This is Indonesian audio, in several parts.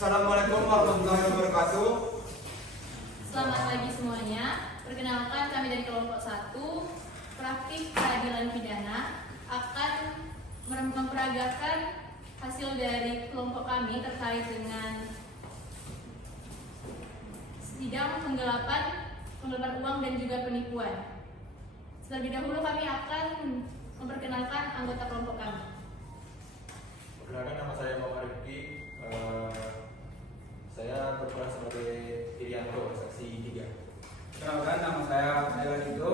Assalamualaikum warahmatullahi wabarakatuh. Selamat pagi semuanya. Perkenalkan, kami dari kelompok 1 Praktik Peradilan Pidana akan memperagakan hasil dari kelompok kami terkait dengan sidang penggelapan uang dan juga penipuan. Terlebih dahulu kami akan memperkenalkan anggota kelompok kami. Perkenalkan, nama saya Muhammad Rifki. Saya berperan sebagai Irianto, saksi 3. Perkenalkan, nama saya Adela Hido.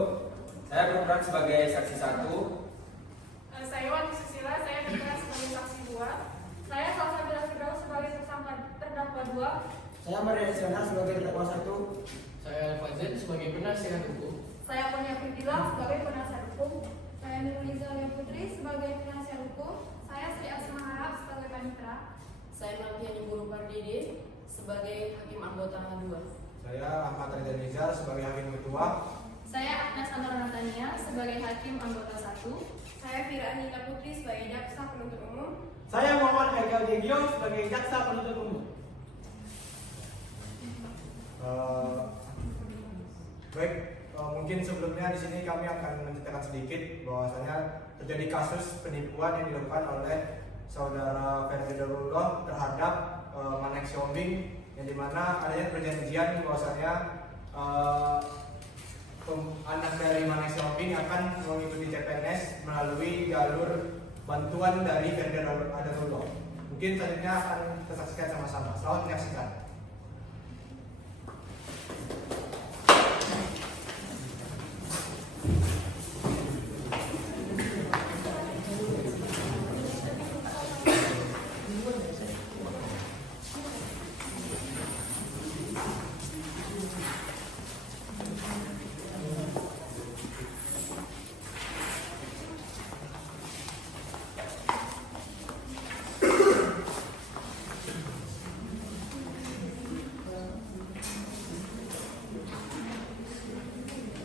Saya berperan sebagai saksi 1. Saya Wati Susila, saya berperan sebagai saksi 2. Saya Salsabila Firdaus sebagai tersangka terdakwa 2. Saya Maria Siana sebagai terdakwa 1. Saya Fazil sebagai penasihat hukum. Saya Kurnia Fitila sebagai penasihat hukum. Saya Nurul Izalia Putri sebagai penasihat hukum. Saya Sri Asma Harap sebagai panitera. Saya Malviani Guru Pardede sebagai hakim anggota 2. Saya Ahmad Reza Rizal sebagai hakim ketua. Saya Agnes Antara Natania sebagai hakim anggota 1. Saya Fira Anita Putri sebagai jaksa penuntut umum. Saya Muhammad Haikal Degio sebagai jaksa penuntut umum. Mungkin sebelumnya di sini kami akan menceritakan sedikit bahwasanya terjadi kasus penipuan yang dilakukan oleh saudara Ferdi Darullah terhadap Manek Siombing, yang dimana adanya perjanjian bahwasanya anak dari Manek Siombing akan mengikuti CPNS melalui jalur bantuan dari Ferdi Darullah. Mungkin selanjutnya akan kita saksikan sama-sama. Selamat menyaksikan.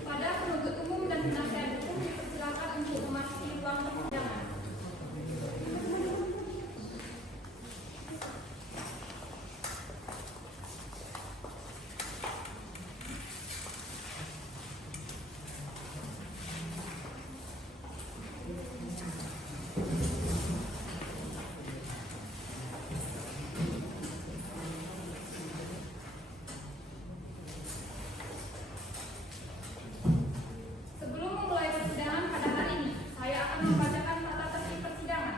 Pada penuntut umum dan penasihat hukum dipersilakan untuk memasuki ruang persidangan. Sebelum memulai persidangan pada hari ini, saya akan membacakan tata tertib persidangan.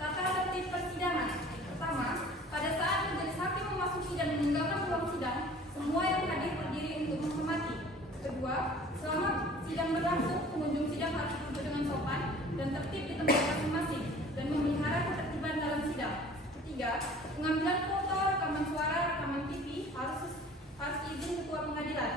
Tata tertib persidangan. Pertama, pada saat majelis hakim memasuki dan meninggalkan ruang sidang, semua yang hadir berdiri untuk menghormati. Kedua, selama sidang berlangsung, pengunjung sidang harus duduk dengan sopan dan tertib di tempat masing-masing dan memelihara ketertiban dalam sidang. Ketiga, pengambilan foto, rekaman suara, rekaman TV harus izin ketua pengadilan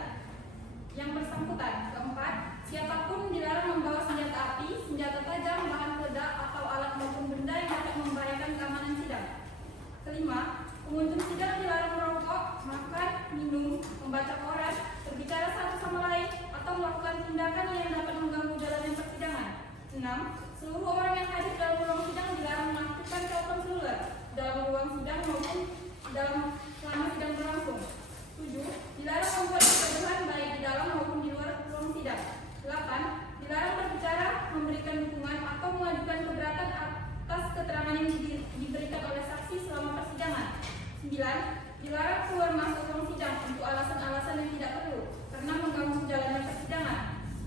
yang bersangkutan. Keempat, siapapun dilarang membawa senjata api, senjata tajam, bahan peledak, atau alat maupun benda yang dapat membahayakan keamanan sidang. Kelima, pengunjung sidang dilarang merokok, makan, minum, membaca koran, berbicara satu sama lain, atau melakukan tindakan yang dapat mengganggu jalannya persidangan. 6. Seluruh orang yang hadir dalam ruang sidang dilarang mengaktifkan telepon seluler dalam ruang sidang maupun selama sidang berlangsung. 7. Dilarang membuat kegaduhan baik di dalam maupun di luar ruang sidang. 8. Dilarang berbicara, memberikan dukungan, atau mengajukan keberatan atas keterangan yang diberikan oleh saksi selama persidangan. 9. Dilarang keluar masuk ruang sidang untuk alasan-alasan yang tidak perlu karena mengganggu jalannya persidangan.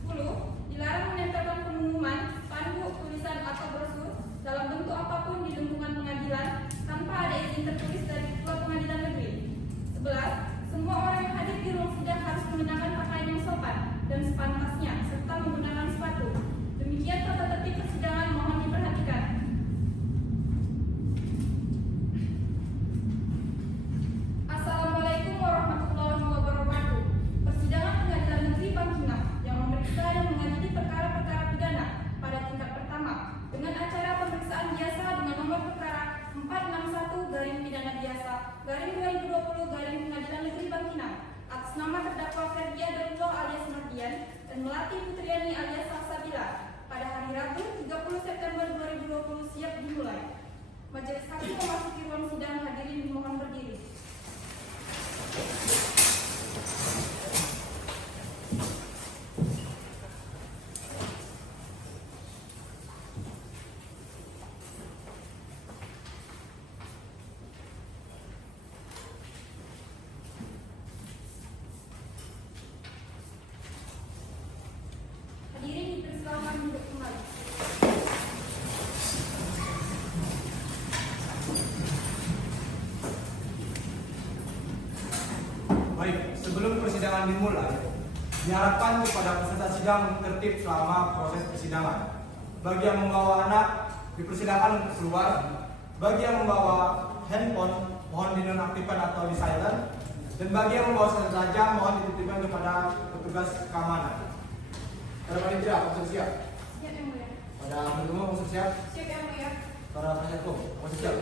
10. Dilarang menempelkan pengumuman, spanduk, tulisan, atau brosur dalam bentuk apapun di lingkungan pengadilan tanpa ada izin tertulis dari ketua pengadilan negeri. 11. Semua orang yang hadir di ruang sidang harus mengenakan pakaian yang sopan dan sepantasnya serta menggunakan sepatu. Demikian tata tertib persidangan, mohon diperhatikan. Assalamualaikum warahmatullahi wabarakatuh. Persidangan Pengadilan Negeri Bangkinang yang memeriksa dan mengadili perkara-perkara pidana pada tingkat pertama dengan acara pemeriksaan biasa dengan nomor perkara 461 garing pidana biasa garing 2020 garing Pengadilan Negeri Bangkinang atas nama terdakwa Ferdi Darullah alias Mardian dan Melati Putriani alias Salsabila pada hari Rabu 30 September 2020 siap dimulai. Majelis hakim memasuki ruang sidang, hadirin dimohon berdiri. sebelum persidangan dimulai, diharapkan kepada peserta sidang untuk tertib selama proses persidangan. Bagi yang membawa anak, dipersilakan untuk keluar. Bagi yang membawa handphone, mohon dinonaktifkan atau di silent. Dan bagi yang membawa senjata tajam, mohon dititipkan kepada petugas keamanan. Pada panitia, maksud siap? Siap yang mulia. Pada pendemo, maksud siap? Siap yang mulia. Para penasihat hukum, maksud siap?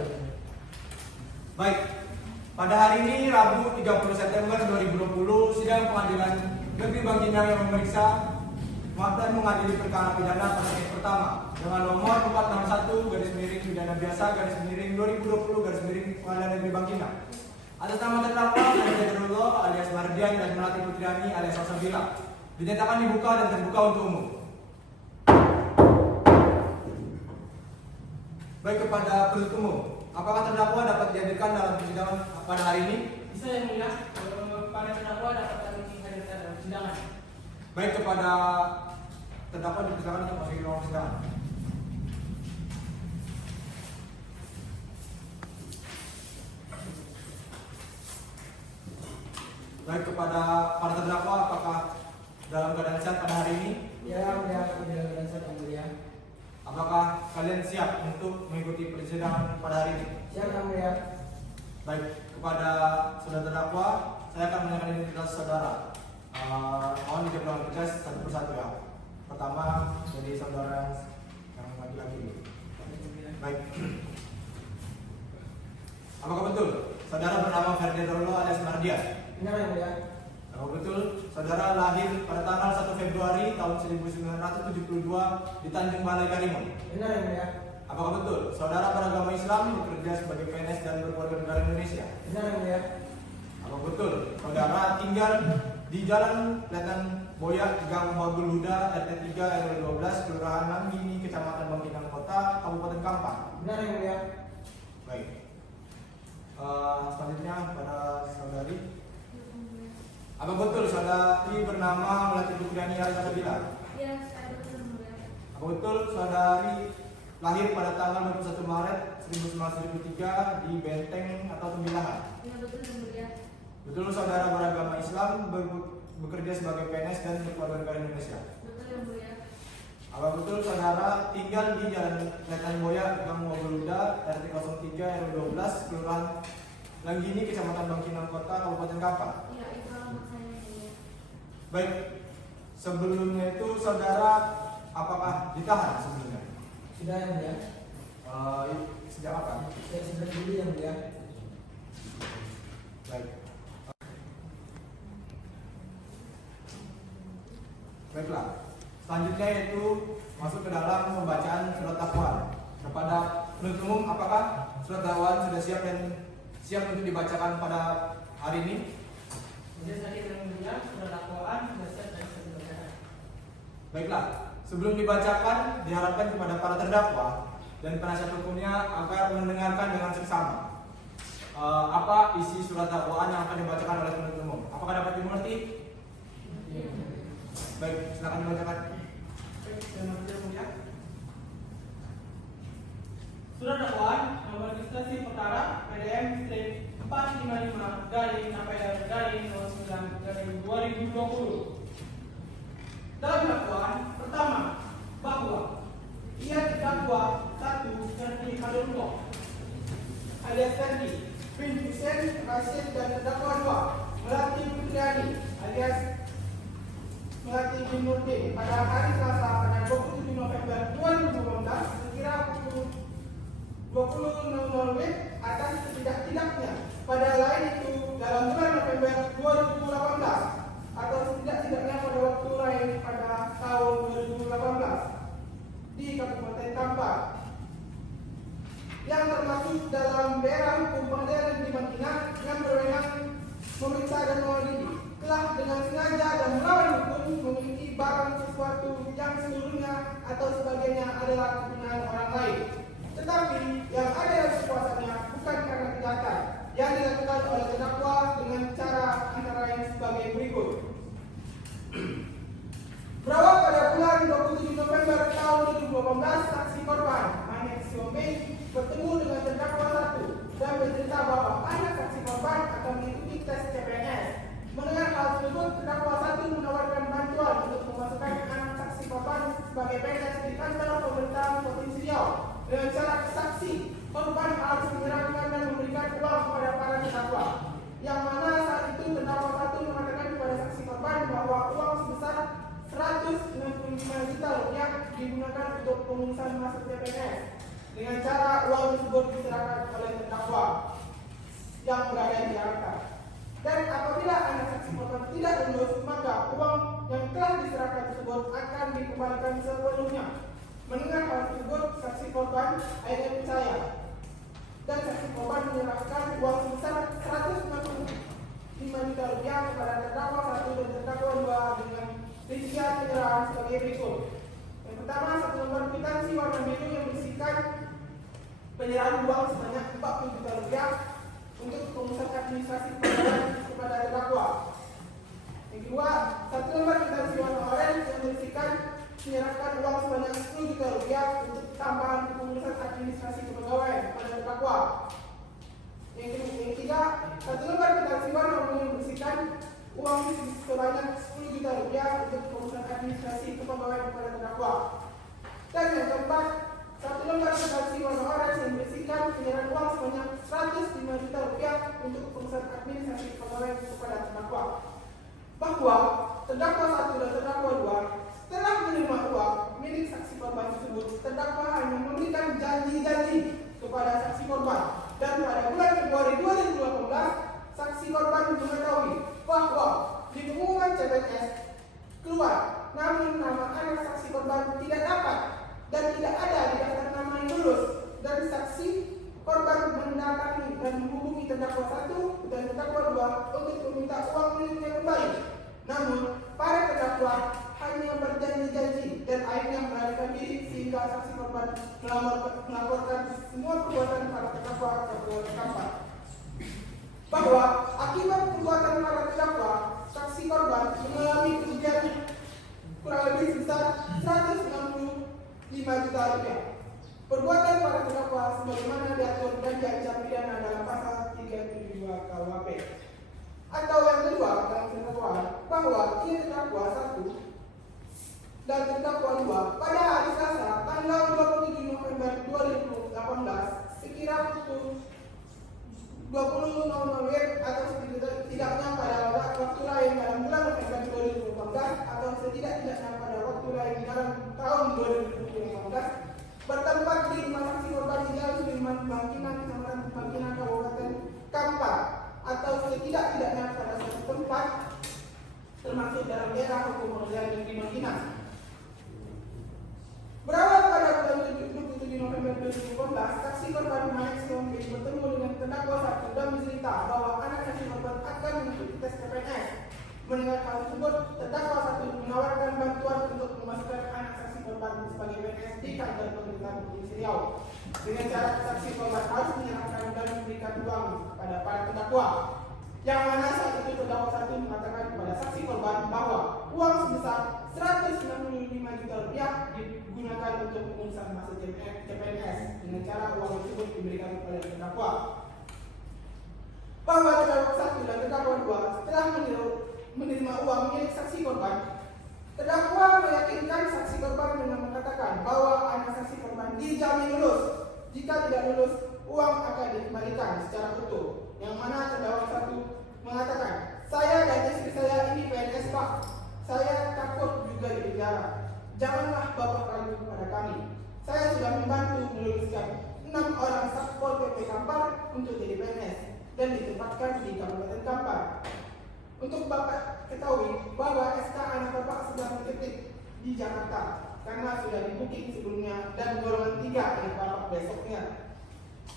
Baik, pada hari ini Rabu 30 September 2020, sidang pengadilan negeri Bangkinang yang memeriksa dan mengadili perkara pidana pada kes pertama dengan nomor 461 garis miring pidana biasa garis miring 2020 garis miring pengadilan negeri Bangkinang. Atas nama terdakwa Ferdinand alias Mardian dan Melati Putriani alias Salsabila dinyatakan dibuka dan terbuka untuk umum. Baik, kepada penuntut umum, apakah terdakwa dapat dihadirkan dalam persidangan pada hari ini? Bisa yang mulia, pada terdakwa dapat kami hadirkan dalam persidangan. Baik, kepada terdakwa dipersilakan untuk masuk ke ruang persidangan. Baik, kepada para terdakwa, apakah dalam keadaan sehat pada hari ini? Ya, mulia, kami dalam keadaan sehat yang mulia. Apakah kalian siap untuk mengikuti persidangan pada hari ini? Siap yang mulia. Baik, kepada saudara terdakwa, saya akan menanyakan identitas saudara. Mohon dijawab tegas satu persatu ya. Pertama dari saudara yang laki-laki. Baik. Apakah betul saudara bernama Ferdinand alias Mardian? Benar yang mulia. Apakah betul saudara lahir pada tanggal 1 Februari tahun 1972 di Tanjung Balai Karimun? Benar yang mulia. Apakah betul saudara beragama Islam, bekerja sebagai PNS dan berkeluarga negara Indonesia? Benar yang mulia. Apakah betul saudara tinggal di Jalan Letnan Boya, Gang Bagul Huda, RT 3 RW 12, Kelurahan Nanggini, Kecamatan Bangkinang Kota, Kabupaten Kampar? Benar yang mulia. Baik. Selanjutnya pada saudari. Apa betul saudari bernama Melati Putriani alias Salsabila? Iya, saya betul yang mulia. Apa betul saudari lahir pada tanggal 21 Maret 1903 di Benteng atau Tembilahan? Iya, betul yang mulia. Betul saudara beragama Islam, bekerja sebagai PNS dan berkeluarga negara Indonesia? Betul yang mulia. Apa betul saudara tinggal di Jalan Letnan Boya, Gang Bagul Huda, RT 03 RW 12, Kelurahan Langgini, Kecamatan Bangkinang Kota, Kabupaten Kampar? Iya, itu alamat saya yang mulia. Baik, sebelumnya itu saudara apakah ditahan sebelumnya? Sudah yang mulia. Sejak kapan? Saya sejak dulu yang mulia. Baik. Baiklah. Selanjutnya yaitu masuk ke dalam pembacaan surat dakwaan. Kepada penuntut umum, apakah surat dakwaan sudah siap dan siap untuk dibacakan pada hari ini? Kemudian tadi yang mulia, surat dakwaan sudah siap dan bisa dibacakan. Baiklah. Sebelum dibacakan, diharapkan kepada para terdakwa dan penasihat hukumnya agar mendengarkan dengan seksama apa isi surat dakwaan yang akan dibacakan oleh penuntut umum. Apakah dapat dimengerti? Baik, silakan dibacakan. Surat dakwaan nomor registrasi perkara PDM strip 455 garing sampai garing 09 2020. Dalam dakwaan pertama bahwa ia terdakwa 1 Ferdi Kadulullah alias Ferdi bin Hussein Rashid dan terdakwa 2 Melati Putriani alias Melati bin Nurdin pada hari Selasa pada 27 November 2018 sekira pukul 20.00 WIB atas setidak-tidaknya pada lain itu dalam bulan November 2018 atau setidak-tidaknya pada waktu lain pada tahun 2018 di Kabupaten Kampar yang termasuk dalam daerah hukum pengadilan negeri Bangkinang yang berwenang memeriksa dan mengadili telah dengan sengaja dan melawan hukum memiliki barang sesuatu yang seluruhnya atau sebagainya adalah kepunyaan orang lain, tetapi yang ada yang berkuasanya bukan karena kejahatan yang dilakukan oleh terdakwa dengan cara antara lain sebagai berikut. Berawal pada bulan 27 November tahun 2018, saksi korban Manek Siombe bertemu dengan terdakwa 1 dan digunakan untuk pengurusan masuk CPNS dengan cara uang tersebut diserahkan oleh terdakwa yang berada di Jakarta. Dan apabila anak saksi korban tidak lulus, maka uang yang telah diserahkan tersebut akan dikembalikan sepenuhnya. Mendengar hal tersebut, saksi korban akhirnya percaya dan saksi korban menyerahkan uang sebesar 155 juta rupiah kepada terdakwa 1 dan terdakwa 2 dengan rincian penyerahan sebagai berikut. Yang pertama, 1 lembar kwitansi warna biru yang berisikan penyerahan uang sebanyak 40 juta rupiah untuk pengurusan administrasi pengadilan kepada terdakwa. Yang kedua, 1 lembar kwitansi warna oranye yang berisikan menyerahkan uang sebanyak 10 juta rupiah untuk tambahan pengurusan administrasi kepegawaian kepada terdakwa. Yang ketiga, 1 lembar kwitansi warna ungu yang berisikan uang sebanyak 10 juta rupiah untuk pengurusan administrasi kepegawaian kepada terdakwa. Dan yang keempat, 1 lembar kwitansi warna oranye yang berisikan penyerahan uang sebanyak 105 juta rupiah untuk pengurusan administrasi kepegawaian kepada terdakwa. Bahwa terdakwa 1 dan terdakwa 2 setelah menerima uang milik saksi korban tersebut, terdakwa hanya memberikan janji-janji kepada saksi korban. Dan pada bulan Februari 2018, saksi korban mengetahui bahwa di pengumuman CPNS keluar, namun nama anak saksi korban tidak dapat dan tidak ada di daftar nama yang lulus. Dan saksi korban mendatangi dan menghubungi terdakwa 1 dan terdakwa 2 untuk meminta uang miliknya kembali. Namun, para terdakwa hanya berjanji-janji dan akhirnya melarikan diri sehingga saksi korban melaporkan semua perbuatan para terdakwa ke Polres Kampar. Bahwa akibat perbuatan para terdakwa, saksi korban mengalami kerugian kurang lebih sebesar 165 juta rupiah. Perbuatan para terdakwa sebagaimana diatur dan diancam pidana dalam pasal 372 KUHP. Atau yang kedua, dalam dakwaan bahwa ia terdakwa 1 dan terdakwa 2 pada hari Selasa tanggal 27 November 2018 sekira pukul 20.00 WIB atau setidaknya pada waktu lain dalam bulan November 2018 atau setidaknya pada waktu lain dalam tahun 2018 bertempat di rumah saksi korban di Jalan Sudirman, Bangkinang, Kecamatan Bangkinang, Kabupaten Kampar atau setidak-tidaknya pada suatu tempat termasuk dalam daerah hukum pengadilan negeri Bangkinang. Berawal pada bulan 27 November 2018, saksi korban Max Yombing bertemu dengan terdakwa 1 dan bercerita bahwa anak saksi korban akan mengikuti tes CPNS. Mendengar hal tersebut, terdakwa 1 menawarkan bantuan untuk memasukkan anak saksi korban sebagai PNS di kantor pemerintahan Provinsi Riau. Dengan cara saksi korban harus menyerahkan dan memberikan uang kepada para terdakwa. Yang mana saat itu terdakwa 1 mengatakan kepada saksi korban bahwa uang sebesar 195 juta rupiah digunakan untuk pengurusan masa CPNS dengan cara uang tersebut diberikan kepada terdakwa. Bahwa terdakwa 1 dan terdakwa 2 setelah menerima uang milik saksi korban, terdakwa meyakinkan saksi korban dengan mengatakan bahwa anak saksi korban dijamin lulus. Jika tidak lulus, uang akan dikembalikan secara utuh. Yang mana terdakwa 1 mengatakan, saya dan istri saya ini PNS Pak. Saya takut juga di penjara. Janganlah Bapak ragu kepada kami. Saya sudah membantu meluluskan 6 orang Satpol PP Kampar untuk jadi PNS dan ditempatkan di Kabupaten Kampar. Untuk Bapak ketahui bahwa SK anak Bapak sudah mengetik di Jakarta karena sudah di-booking sebelumnya dan golongan 3 anak Bapak besoknya.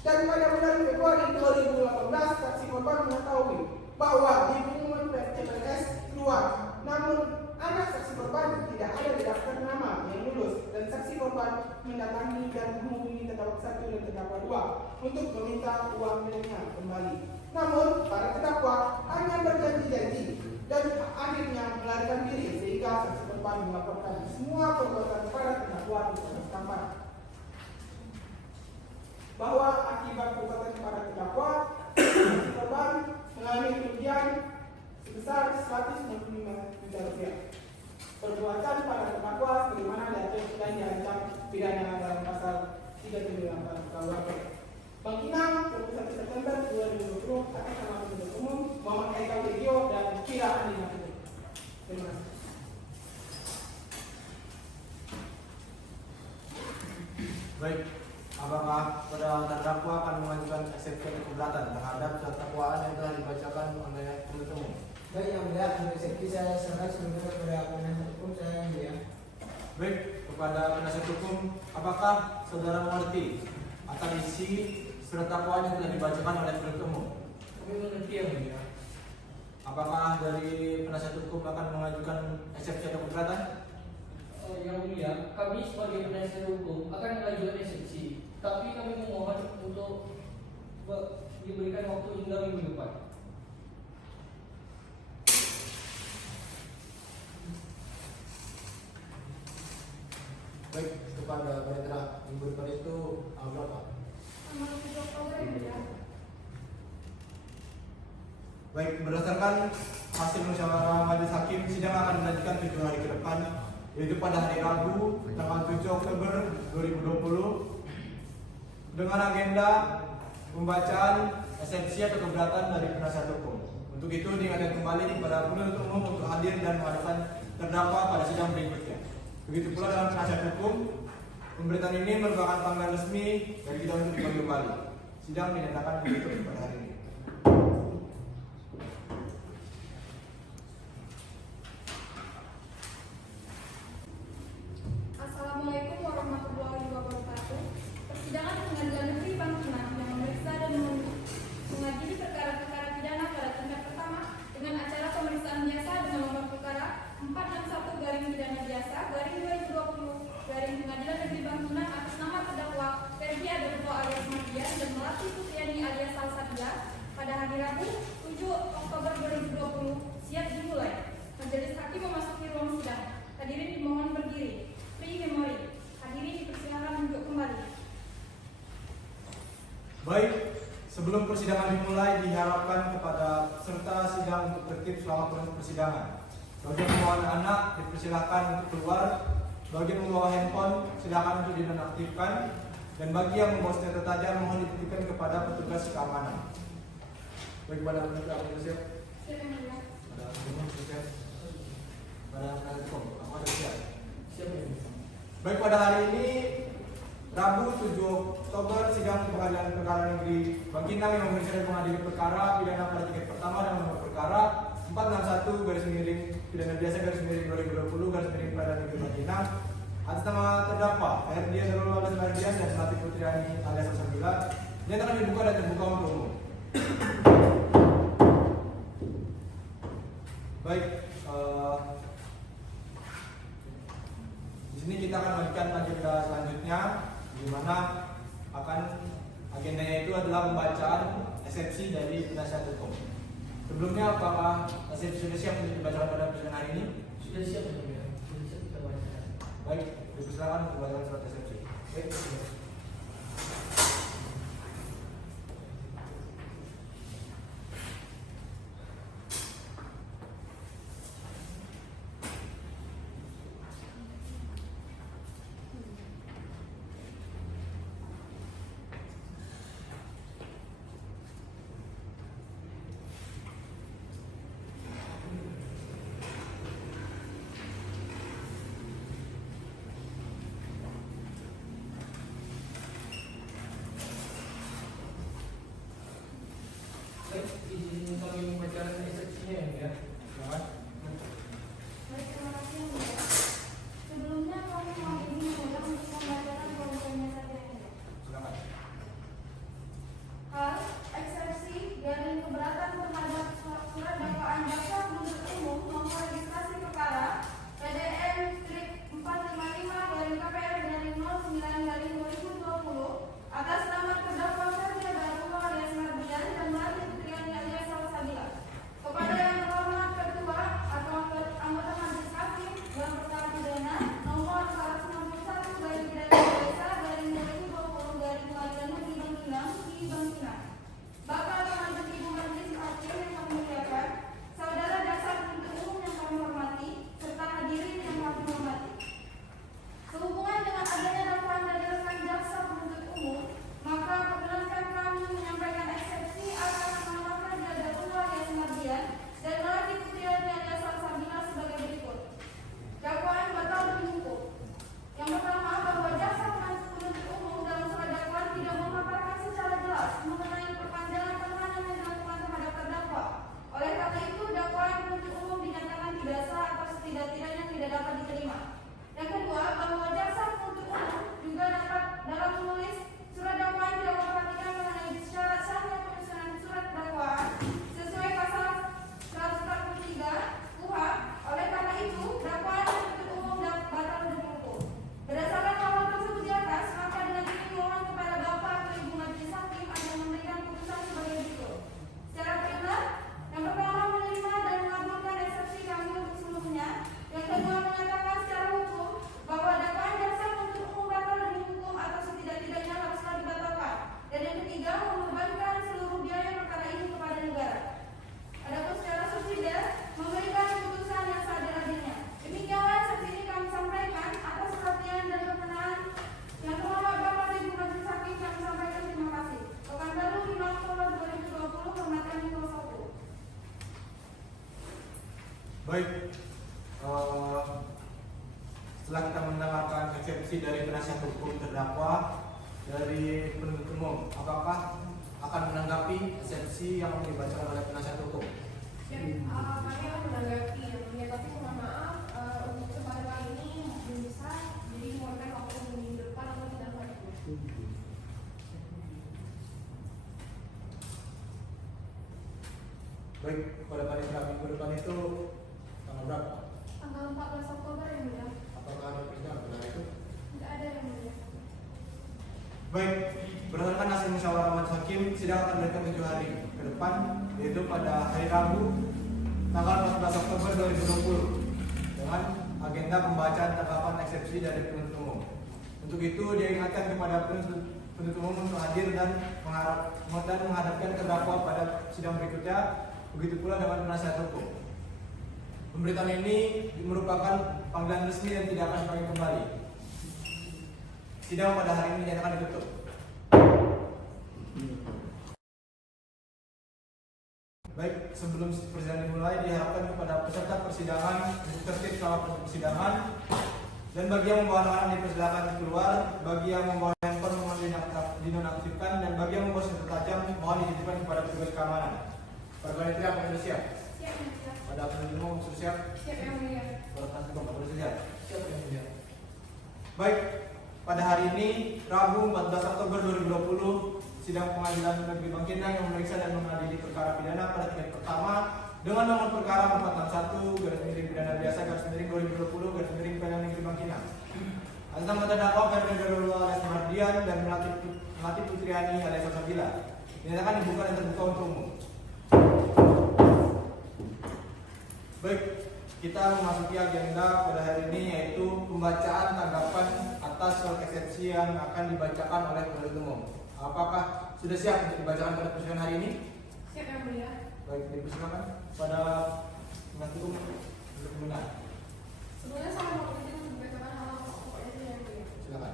Dan pada bulan Februari 2018, saksi korban mengetahui bahwa di pengumuman CPNS keluar, namun anak saksi korban tidak ada di daftar nama yang lulus dan saksi korban mendatangi dan menghubungi terdakwa 1 dan terdakwa 2 untuk meminta uang miliknya kembali. Namun para terdakwa hanya berjanji-janji dan akhirnya melarikan diri sehingga saksi korban melaporkan semua perbuatan para terdakwa di Polres Kampar. Bahwa akibat perbuatan para terdakwa, saksi korban mengalami kerugian sebesar 195 juta rupiah. Perbuatan para terdakwa sebagaimana diatur dan diancam pidana dalam pasal 378 KUHP. Bangkinang, 21 September 2020 atas nama penuntut umum Muhammad Haikal Video dan Kira Andi Terima kasih. oleh penuntut umum. Baik, yang mulia, untuk eksepsi saya serahkan seluruhnya kepada penasihat hukum saya yang mulia. Baik, kepada penasihat hukum, apakah saudara mengerti akan isi surat dakwaan yang telah dibacakan oleh penuntut umum? Kami mengerti yang mulia. Apakah dari penasihat hukum akan mengajukan eksepsi atau keberatan? Yang mulia, kami sebagai penasihat hukum akan mengajukan eksepsi, tapi kami memohon untuk diberikan waktu hingga minggu depan. Baik, kepada panitera minggu depan itu berapa? Tanggal 7 Oktober yang mulia. Baik, berdasarkan hasil musyawarah majelis hakim, sidang akan dilanjutkan 7 hari ke depan, yaitu pada hari Rabu tanggal 7 Oktober 2020 dengan agenda pembacaan eksepsi atau keberatan dari penasihat hukum. Untuk itu diingatkan kembali kepada penuntut umum untuk hadir dan menghadapkan terdakwa pada sidang berikutnya. Begitu pula dalam penasihat hukum, pemberitaan ini merupakan panggilan resmi dari kita untuk dipanggil kembali. Sidang dinyatakan ditutup pada hari ini. Assalamualaikum warahmatullahi wabarakatuh. Persidangan Pengadilan Negeri Bangkinang yang memeriksa dan mengadili perkara-perkara pidana pada tingkat pertama dengan acara pemeriksaan biasa dengan nomor perkara 461-pidana-biasa-2020 Pengadilan Negeri Bangkinang atas nama terdakwa Ferdi Adarto alias Mardian dan Melati Putriani alias Salsabila pada hari Rabu 7 Oktober 2020 siap dimulai. Majelis hakim memasuki ruang sidang. Hadirin dimohon berdiri. Free memory. Hadirin dipersilakan duduk kembali. Baik, sebelum persidangan dimulai diharapkan kepada peserta sidang untuk tertib selama proses persidangan. Bagi yang membawa anak dipersilakan untuk keluar. Bagi yang membawa handphone silakan untuk dinonaktifkan. Dan bagi yang membawa senjata tajam mohon dititipkan kepada petugas keamanan. Baik, pada penuntut umum siap. Pada penuntut umum siap. Pada penasihat hukum, apa ada siap? Siap yang mulia. Baik, pada hari ini Rabu 7 Oktober sidang Pengadilan Perkara Negeri Bangkinang yang memeriksa dan mengadili perkara pidana pada tingkat pertama dengan nomor perkara 461-pidana-biasa-2020-Pengadilan Negeri Bangkinang atas nama terdakwa Ferdi Adarto alias Mardian dan Melati Putriani alias Salsabila dinyatakan dibuka dan terbuka untuk umum. Baik, di sini kita akan melanjutkan agenda selanjutnya, di mana akan agendanya itu adalah pembacaan eksepsi dari penasihat hukum. Sebelumnya, apakah eksepsi sudah siap untuk dibacakan pada persidangan hari ini? Sudah siap yang mulia. Sudah siap kita bacakan. Baik, dipersilakan untuk membacakan surat eksepsi. Baik, Baik, setelah kita mendengarkan eksepsi dari penasihat hukum terdakwa dari penuntut umum, apakah akan menanggapi eksepsi yang dibacakan oleh penasihat hukum? Kami akan menanggapi yang mulia, tapi mohon maaf untuk kesempatan kali ini belum bisa, jadi mohonkan waktu minggu depan atau tidak lagi. Baik, pada panitera minggu depan itu tanggal berapa? Tanggal 14 Oktober yang mulia. Apakah ada persidangan pada hari itu? Tidak ada yang mulia. Baik, berdasarkan hasil musyawarah majelis hakim, sidang akan dilakukan 7 hari ke depan, yaitu pada hari Rabu tanggal 14 Oktober 2020 dengan agenda pembacaan tanggapan eksepsi dari penuntut umum. Untuk itu diingatkan kepada penuntut umum untuk hadir dan menghadapkan terdakwa pada sidang berikutnya. Begitu pula dengan penasihat hukum. Pemberitaan ini merupakan panggilan resmi dan tidak akan dipanggil kembali. Sidang pada hari ini dinyatakan ditutup. Baik, sebelum persidangan dimulai diharapkan kepada peserta persidangan untuk tertib selama persidangan, dan bagi yang membawa anak-anak di persidangan keluar, bagi yang membawa handphone mohon dinonaktifkan, dan bagi yang membawa senjata tajam mohon dititipkan kepada petugas keamanan. Para panitia apa sudah siap? Siap yang mulia. Pada penuntut umum sudah siap? Siap yang mulia. Para penasihat hukum sudah siap? Siap yang mulia. Baik, pada hari ini Rabu 14 Oktober 2020 sidang pengadilan negeri Bangkinang yang memeriksa dan mengadili perkara pidana pada tingkat pertama dengan nomor perkara 461 garis miring pidana biasa garis miring 2020 garis miring pidana negeri Bangkinang. Atas nama terdakwa Ferdinand Darullah alias Mardian dan Melati Putriani alias Salsabila dinyatakan dibuka dan terbuka untuk umum. Baik, kita memasuki agenda pada hari ini yaitu pembacaan tanggapan atas surat eksepsi yang akan dibacakan oleh penuntut umum. Apakah sudah siap untuk dibacakan pada persidangan hari ini? Siap yang mulia. Baik, dipersilakan pada penuntut umum untuk benar. Sebelumnya saya mau izin untuk membacakan hal pokoknya itu yang mulia. Silakan.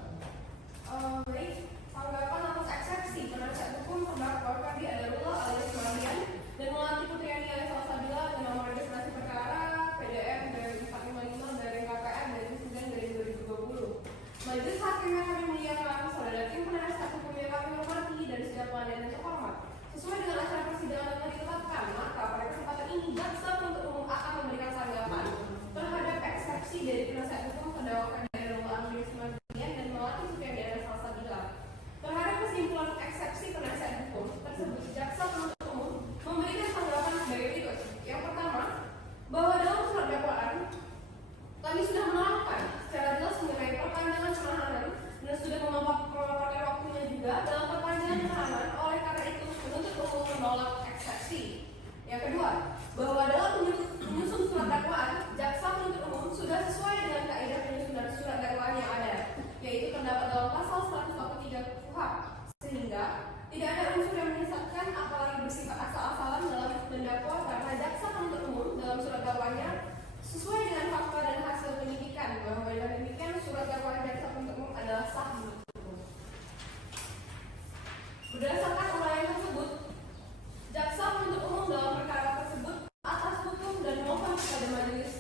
Baik, tanggapan atas eksepsi penasihat hukum terdakwa Ferdi Darullah alias Mardian dan Melati Putriani alias Salsabila dengan nomor registrasi perkara PDM dari 455 dari KPR dari 9 dari 2020. Majelis hakim yang kami muliakan, saudara tim penasihat hukum yang kami hormati dan sidang pengadilan yang terhormat. Sesuai dengan acara persidangan yang telah ditetapkan, maka pada kesempatan ini jaksa penuntut umum akan memberikan tanggapan terhadap eksepsi dari penasihat hukum terdakwa Ferdi Darullah alias Mardian dan Melati Putriani alias Salsabila. Terhadap kesimpulan eksepsi penasihat hukum tersebut, jaksa penuntut umum memberikan tanggapan sebagai berikut. Yang pertama, bahwa dalam surat dakwaan kami sudah menerangkan secara jelas mengenai perpanjangan penahanan dan sudah memaparkan waktunya juga dalam perpanjangan penahanan. Oleh karena itu, penuntut umum menolak eksepsi. Yang kedua, bahwa dalam menyusun surat dakwaan, jaksa penuntut umum sudah sesuai dengan kaidah penyusunan surat dakwaan yang ada, yaitu terdapat dalam pasal 143 KUHP, sehingga tidak ada unsur yang menyesatkan apalagi bersifat asal-asalan dalam mendakwa karena jaksa penuntut umum dalam surat dakwaannya sesuai dengan fakta dan hasil penyidikan bahwa dengan demikian surat dakwaan jaksa penuntut umum adalah sah menurut hukum. Berdasarkan uraian tersebut, jaksa penuntut umum dalam perkara tersebut atas hukum dan mohon kepada majelis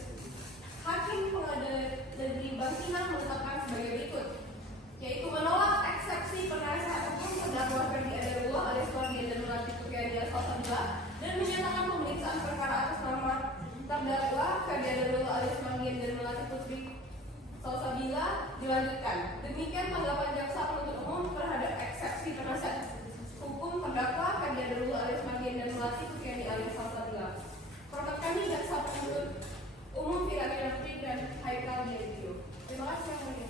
hakim pengadilan negeri Bangkinang menetapkan sebagai berikut, yaitu menolak eksepsi penasihat hukum terdakwa Ferdi Darullah alias Mardian dan Melati Putriani alias Salsabila dan menyatakan pemeriksaan perkara atas nama terdakwa Ferdi Darullah alias Mardian dan Melati Putri Salsabila dilanjutkan. Demikian tanggapan jaksa penuntut umum terhadap eksepsi penasihat hukum terdakwa Ferdi Darullah alias Mardian dan Melati Putriani alias Salsabila. Protes kami jaksa penuntut umum tidak mengerti dan Haikal di video. Terima kasih yang mulia.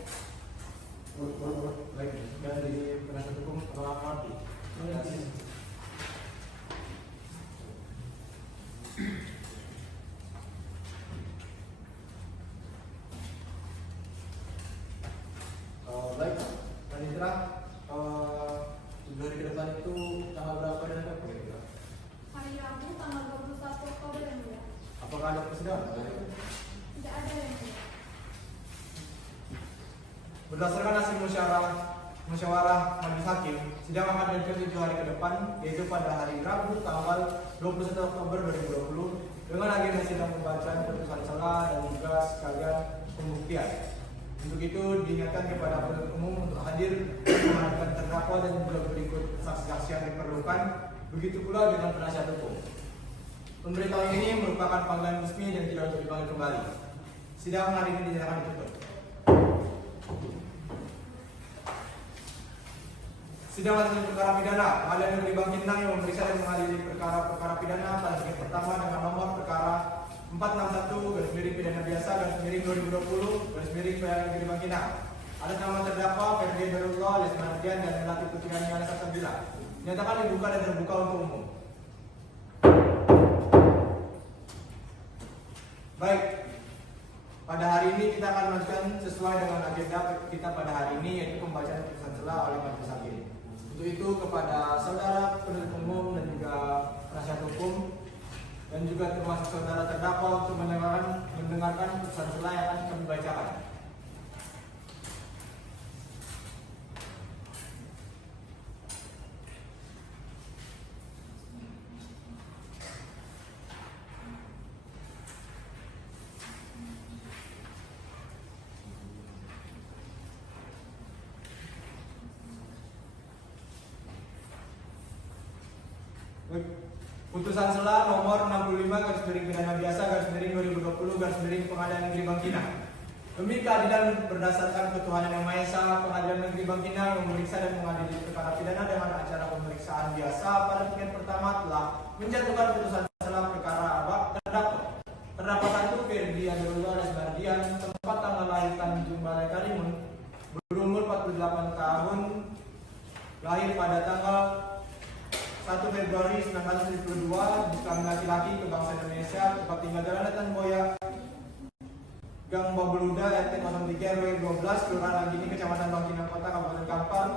Baik, dari penasihat hukum telah mati. Terima kasih. Baik, panitera, dari ke depan itu tanggal berapa dan apa kira-kira? Hari Rabu tanggal 21 Oktober yang mulia. Apakah ada persidangan? Tidak ada yang mulia. Berdasarkan hasil musyawarah musyawarah majelis hakim, sidang akan dilanjutkan 7 hari ke depan, yaitu pada hari Rabu tanggal 21 Oktober 2020 dengan agenda sidang pembacaan putusan sela dan juga sekalian pembuktian. Untuk itu diingatkan kepada penuntut umum untuk hadir menghadapkan terdakwa dan juga berikut saksi-saksi yang diperlukan. Begitu pula dengan penasihat hukum. Pemberitahuan ini merupakan panggilan resmi dan tidak untuk dipanggil kembali. Sidang hari ini dinyatakan ditutup. Sidang lanjut perkara pidana. Pengadilan Negeri Bangkinang yang memeriksa dan mengadili perkara-perkara pidana pada tingkat pertama dengan nomor perkara 461 garis miring pidana biasa garis miring 2020 garis miring Pengadilan Negeri Bangkinang. Atas nama terdakwa Ferdi Darullah alias Mardian dan Melati Putriani alias Sabila. Dinyatakan dibuka dan terbuka untuk umum. Baik. Pada hari ini kita akan melanjutkan sesuai dengan agenda kita pada hari ini, yaitu pembacaan putusan sela oleh majelis hakim. Untuk itu kepada saudara penuntut umum dan juga penasihat hukum dan juga termasuk saudara terdakwa untuk mendengarkan putusan sela yang akan kami bacakan. Putusan sela nomor 65 garis miring pidana biasa garis miring 2020 garis miring Pengadilan Negeri Bangkinang. Demi keadilan berdasarkan ketuhanan yang Maha Esa, Pengadilan Negeri Bangkinang yang memeriksa dan mengadili perkara pidana dengan acara pemeriksaan biasa pada tingkat pertama telah menjatuhkan putusan sela perkara terdakwa. Terdakwa 1 Ferdi Darullah alias Mardian, tempat tanggal lahir Tanjung Balai Karimun, berumur 48 tahun, lahir pada tanggal 1 Februari 1972, bukan laki-laki, kebangsaan Indonesia, tempat tinggal Jalan Datan Boya, Gang Babeluda, RT 03 RW 12, Kelurahan Langgini, Kecamatan Bangkinang Kota, Kabupaten Kampar,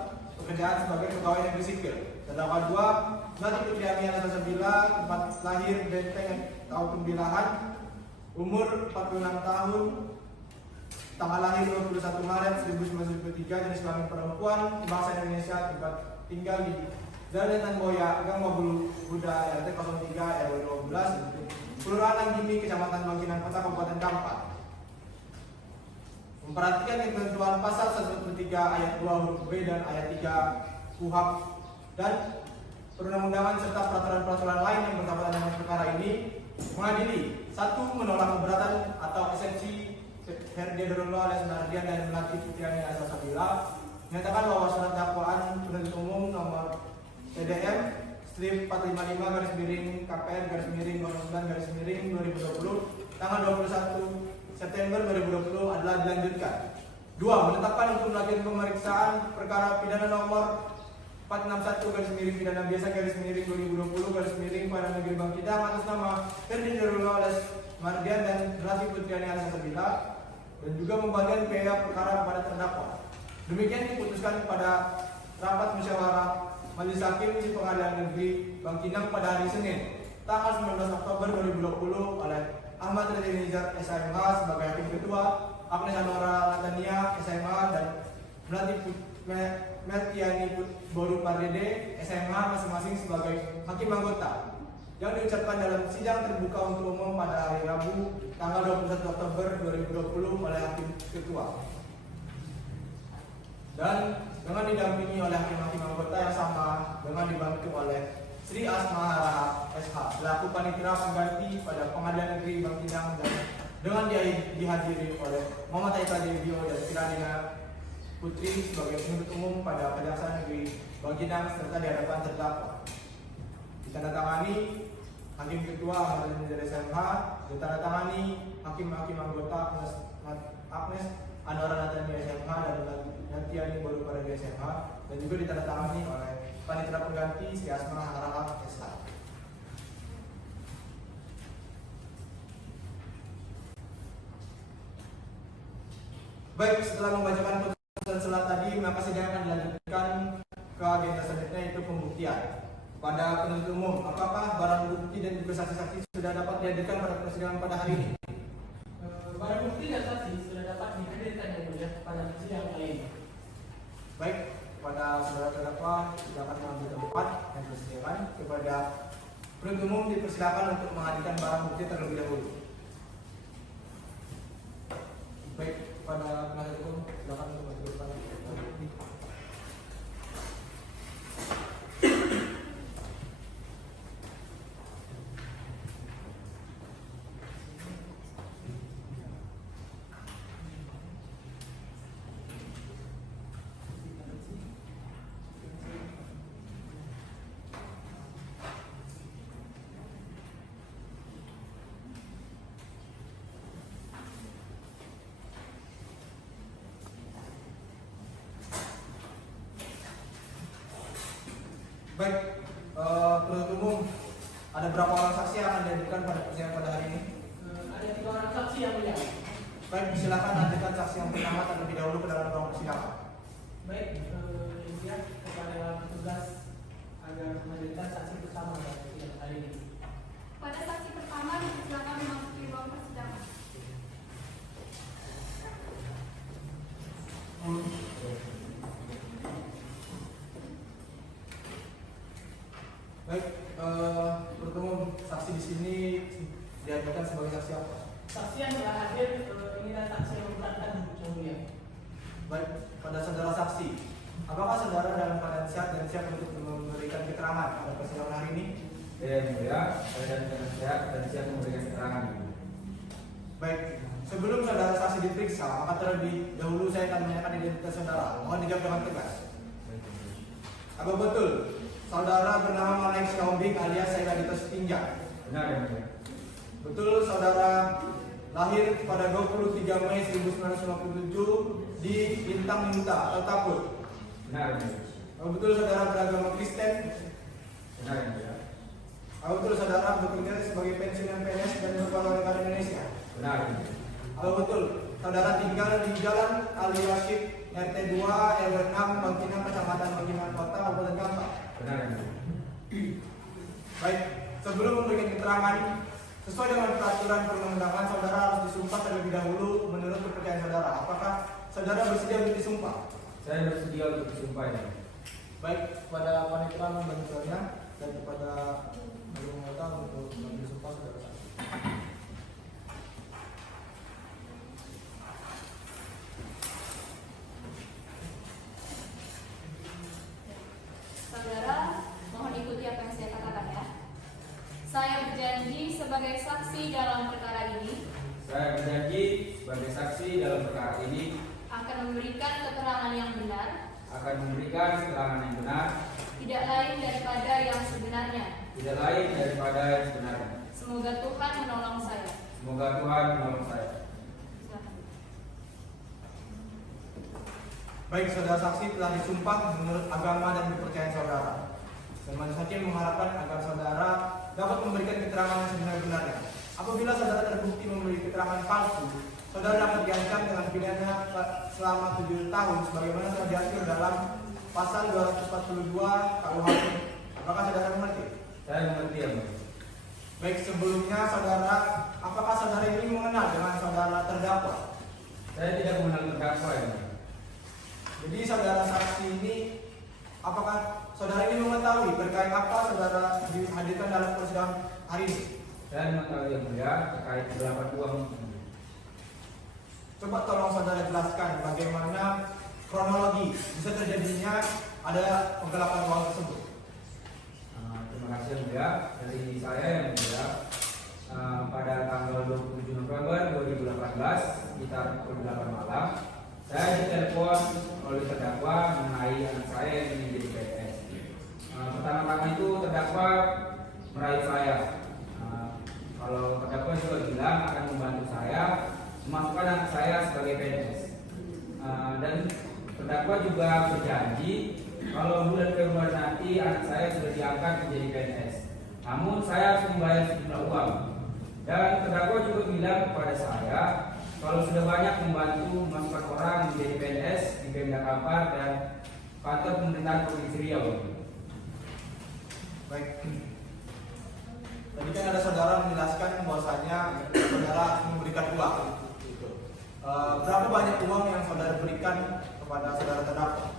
pekerjaan sebagai pegawai negeri sipil. Terdakwa 2, Melati Putriani alias Sabila, tempat lahir Benteng tahun pembilahan, umur 46 tahun, tanggal lahir 21 Maret 1993, jenis kelamin perempuan, kebangsaan Indonesia, tempat tinggal di Jalan Datan Boya, Gang Babeluda, RT 03 RW 12, Kelurahan Langgini, Kecamatan Bangkinang Kota, Kabupaten Kampar. Memperhatikan ketentuan pasal 113 ayat 2 huruf B dan ayat 3 KUHP dan perundang-undangan serta peraturan-peraturan lain yang berkaitan dengan perkara ini, mengadili 1. Menolak keberatan atau eksepsi Ferdi Darullah alias Mardian dan Melati Putriani alias Sabila, menyatakan bahwa surat dakwaan penuntut umum nomor TDM strip 455 garis miring KPR garis miring 09 garis miring 2020 tanggal 21 September 2020 adalah dilanjutkan. 2. Menetapkan untuk melakukan pemeriksaan perkara pidana nomor 461 garis miring pidana biasa garis miring 2020 garis miring Pengadilan Negeri Bangkinang atas nama Ferdi Darullah alias Mardian dan Melati Putriani alias Sabila, dan juga membagikan biaya perkara kepada terdakwa. Demikian diputuskan pada rapat musyawarah majelis hakim di Pengadilan Negeri Bangkinang pada hari Senin, tanggal 19 Oktober 2020 oleh Ahmad Reddy Nizar SMH sebagai hakim ketua, Agnes Anora Latania SMH dan Melati Mertiani Boru Pardede SMH masing-masing sebagai hakim anggota, yang diucapkan dalam sidang terbuka untuk umum pada hari Rabu tanggal 21 Oktober 2020 oleh hakim ketua, dan dengan didampingi oleh hakim-hakim anggota yang sama dengan dibantu oleh Sri Asma Haraha SH selaku panitia pengganti pada Pengadilan Negeri Bangkinang, dan dengan dihadiri oleh Muhammad Aika Devio dan Kiradina Putri sebagai penuntut umum pada Kejaksaan Negeri Bangkinang serta di hadapan terdakwa. Ditandatangani Hakim Ketua Ahmad Nizar SMH, ditandatangani Hakim-hakim anggota Agnes Anora Natania SMH dan Nantiani Boru Parade SMH, dan juga ditandatangani oleh panitia pengganti Sri Asma Haraha SH. Baik, setelah membacakan putusan sela tadi, maka sidang akan dilanjutkan ke agenda selanjutnya, yaitu pembuktian. Pada penuntut umum, apakah barang bukti dan juga saksi-saksi sudah dapat dihadirkan pada persidangan pada hari ini? Barang bukti dan saksi sudah dapat dihadirkan yang mulia pada persidangan kali ini. Baik, kepada saudara terdakwa silakan mengambil tempat yang disediakan. Kepada penuntut umum dipersilakan untuk menghadirkan barang bukti terlebih dahulu. Baik, kepada penasihat hukum silakan untuk menunjukkan. Baik, penuntut umum, ada berapa orang saksi yang akan dihadirkan pada persidangan pada hari ini? Ada 3 orang saksi yang mulia. Baik, silakan hadirkan saksi yang pertama terlebih dahulu ke dalam ruang persidangan. Baik, ya, kepada petugas agar menghadirkan saksi bersama pada persidangan hari ini. Pada saksi pertama dipersilakan memasuki ruang persidangan. Baik, penuntut umum, saksi di sini dihadirkan sebagai saksi apa? Saksi yang telah hadir ini adalah saksi yang memberatkan yang mulia. Baik, pada saudara saksi, apakah saudara dalam keadaan sehat dan siap untuk memberikan keterangan pada persidangan hari ini? Yang mulia, saya dalam keadaan sehat dan siap memberikan keterangan. Baik, sebelum saudara saksi diperiksa, maka terlebih dahulu saya akan menanyakan identitas saudara. Mohon dijawab dengan tegas. Apa betul saudara bernama Malik Siombing alias Said Adito Setinjak? Benar yang mulia. Betul saudara lahir pada 23 Mei 1957 di Bintang Minta atau Taput? Benar yang mulia. Apa betul saudara beragama Kristen? Benar yang mulia. Apa betul saudara bekerja sebagai pensiunan PNS dan kepala negara Indonesia? Benar yang mulia. Apa betul saudara tinggal di Jalan Ali Rashid RT 2 RW 6 Bangkinang Kecamatan Bangkinang Kota Kabupaten Gampang? Benar yang mulia. Baik, sebelum memberikan keterangan sesuai dengan peraturan perundang-undangan, saudara harus disumpah terlebih dahulu menurut kepercayaan saudara. Apakah saudara bersedia untuk disumpah? Saya bersedia untuk disumpah ini. Baik, kepada panitia membantunya dan kepada anggota untuk mengambil sumpah saudara. Saudara, mohon ikuti apa yang saya katakan ya. Saya berjanji sebagai saksi dalam perkara ini Saya berjanji sebagai saksi dalam perkara ini akan memberikan keterangan yang benar, akan memberikan keterangan yang benar, tidak lain daripada yang sebenarnya. tidak lain daripada yang sebenarnya. Semoga Tuhan menolong saya. Semoga Tuhan menolong saya. Silakan. Baik, saudara saksi telah disumpah menurut agama dan kepercayaan saudara. Dan majelis hakim mengharapkan agar saudara dapat memberikan keterangan yang sebenar-benarnya. Apabila saudara terbukti memberi keterangan palsu, saudara dapat diancam dengan pidana selama 7 tahun sebagaimana telah diatur dalam pasal 242 KUHP. Apakah saudara mengerti? Saya mengerti yang mulia. Baik, sebelumnya saudara, apakah saudara ini mengenal dengan saudara terdakwa? Saya tidak mengenal terdakwa yang mulia. Jadi saudara saksi ini, apakah saudara ini mengetahui terkait apa saudara dihadirkan dalam persidangan hari ini? Saya mengetahui yang mulia terkait berapa uang. Coba tolong saudara jelaskan bagaimana kronologi bisa terjadinya ada penggelapan uang tersebut. Terima kasih yang mulia. Dari saya yang mulia, pada tanggal 27 November 2018 sekitar pukul 8 malam, saya ditelepon oleh terdakwa mengenai anak saya yang ingin jadi PNS. Pertama-tama itu terdakwa meraih saya. Kalau terdakwa juga bilang akan membantu saya memasukkan anak saya sebagai PNS. Dan terdakwa juga berjanji kalau bulan Februari nanti anak saya sudah diangkat menjadi PNS. Namun saya harus membayar sejumlah uang. Dan terdakwa juga bilang kepada saya kalau sudah banyak membantu memasukkan orang menjadi PNS di Pemda Kampar dan kantor pemerintahan Provinsi Riau. Baik. Tadi kan ada saudara menjelaskan bahwasanya saudara memberikan uang. Berapa banyak uang yang saudara berikan kepada saudara terdakwa?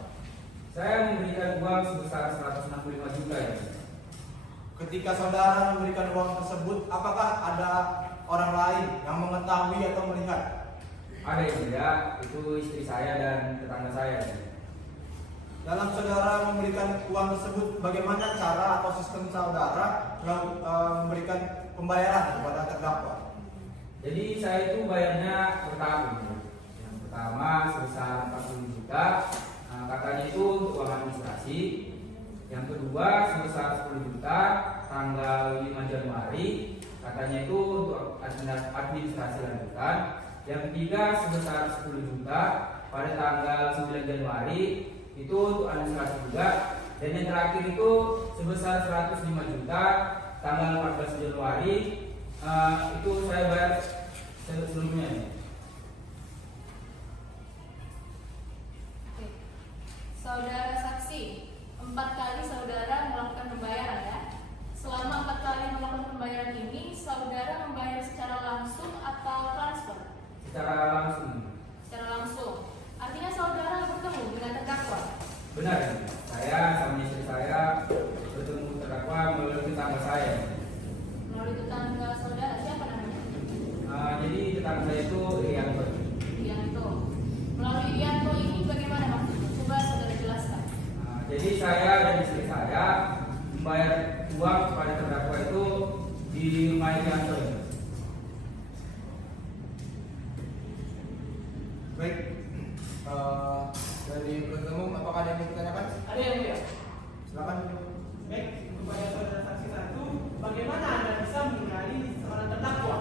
Saya sebesar 165 juta ya. Ketika saudara memberikan uang tersebut, apakah ada orang lain yang mengetahui atau melihat? Ada yang mulia, itu istri saya dan tetangga saya. Dalam saudara memberikan uang tersebut, bagaimana cara atau sistem saudara memberikan pembayaran kepada terdakwa? Jadi saya itu bayarnya per tahun. Yang pertama sebesar 40 juta, katanya itu untuk uang administrasi. Yang kedua sebesar 10 juta tanggal 5 Januari, katanya itu untuk administrasi lanjutan. Yang ketiga sebesar 10 juta pada tanggal 9 Januari, itu untuk administrasi juga. Dan yang terakhir itu sebesar 105 juta tanggal 14 Januari, itu saya bayar sebelumnya. Oke. Saudara saksi, 4 kali saudara melakukan pembayaran ya. Selama 4 kali melakukan pembayaran ini, saudara membayar secara langsung atau transfer? Secara langsung. Secara langsung. Artinya saudara bertemu dengan terdakwa. Benar, saya sama istri saya bertemu terdakwa melalui tetangga saya. Melalui tetangga saudara, siapa namanya? Jadi tetangga saya itu Rianto. Rianto. Melalui Rianto ini bagaimana maksudnya? Coba saudara jelaskan. Jadi saya dan istri saya membayar uang kepada terdakwa itu di rumah Rianto. Baik, dari penuntut umum, apakah ada yang mau ditanyakan? Ada yang mulia. Silakan. Baik, kepada saudara saksi 1, bagaimana Anda bisa mengenali seorang terdakwa?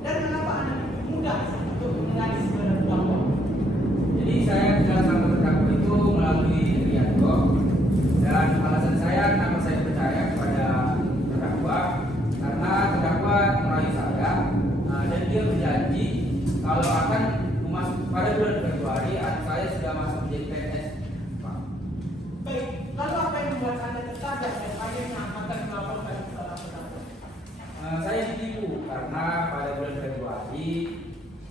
Dan kenapa Anda begitu mudah untuk mengenali seorang terdakwa? Jadi saya kenal sama terdakwa itu melalui Rianto, dan alasan saya kenapa saya percaya kepada terdakwa karena terdakwa merayu saya, dan dia berjanji kalau akan pada bulan Februari anak saya sudah masuk menjadi PNS, Pak. Baik, lalu apa yang membuat Anda tersadar dan akhirnya akan melaporkan seorang terdakwa? Saya ditipu karena pada bulan Februari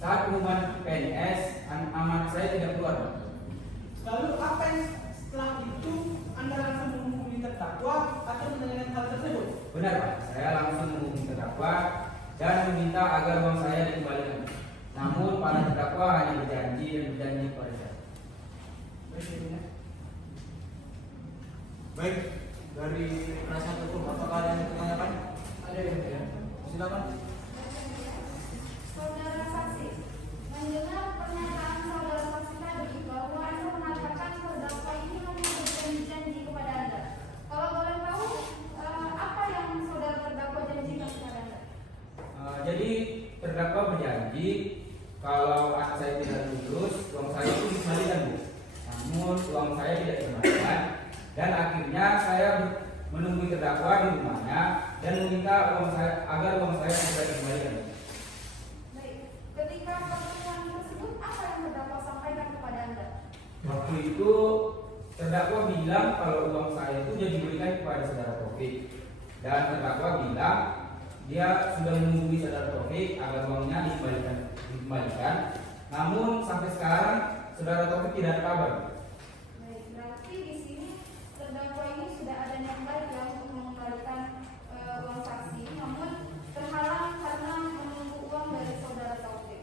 saat pengumuman PNS amanat saya tidak keluar. Lalu apa yang setelah itu Anda langsung menghubungi terdakwa atau menanyakan hal tersebut? Benar Pak, saya langsung menghubungi terdakwa dan meminta agar uang saya dikembalikan. Namun para terdakwa hanya berjanji kepada saya. Baik, dari penasihat hukum, apakah ada yang ditanyakan? Ada yang mulia. Silakan. Saudara saksi, mendengar pernyataan saudara saksi tadi bahwa Anda mengatakan terdakwa ini hanya berjanji kepada Anda. Kalau boleh tahu, apa yang saudara terdakwa janjikan kepada Anda? Jadi terdakwa berjanji kalau anak saya tidak lulus, uang saya itu dikembalikan Bu. Namun uang saya tidak dikembalikan, dan akhirnya saya menemui terdakwa di rumahnya dan meminta agar uang saya segera dikembalikan. Baik, ketika pertemuan tersebut, apa yang terdakwa sampaikan kepada Anda? Waktu itu terdakwa bilang kalau uang saya itu dia diberikan kepada saudara Taufik, dan terdakwa bilang dia sudah menghubungi saudara Taufik agar uangnya dikembalikan. Namun sampai sekarang saudara Taufik tidak ada kabar. Baik, berarti di sini terdakwa ini sudah ada niat baik ya untuk mengembalikan uang saksi, namun terhalang karena menunggu uang dari saudara Taufik.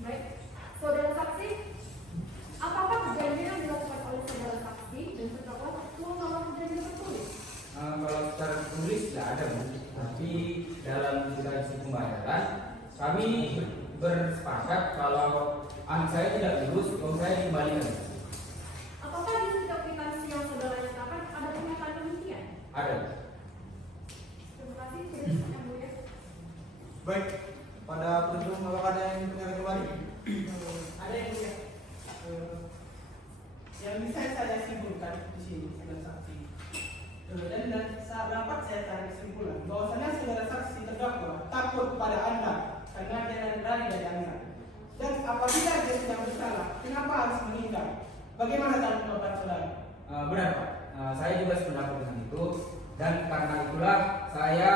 Baik, saudara saksi, apakah perjanjian yang dilakukan oleh saudara saksi dan terdakwa menolak perjanjian tertulis? Kalau secara tertulis tidak ada Bu, tapi dalam transaksi pembayaran kami bersepakat kalau anak saya tidak lulus, uang saya dikembalikan. Apakah di setiap kwitansi yang saudara nyatakan ada pernyataan demikian? Ada. Terima kasih, sudah yang mulia. Baik, pada penuntut umum, apakah ada yang ditanyakan kembali? Ada yang mulia. Yang bisa saya simpulkan di sini saudara saksi. Dan saat rapat saya tarik kesimpulan bahwasanya saudara saksi terdakwa takut pada Anda karena dia berani dari Anda. Dan apabila dia tidak bersalah, kenapa harus meninggal? Bagaimana tanggapan saudara? Benar Pak, saya juga sependapat dengan itu, dan karena itulah saya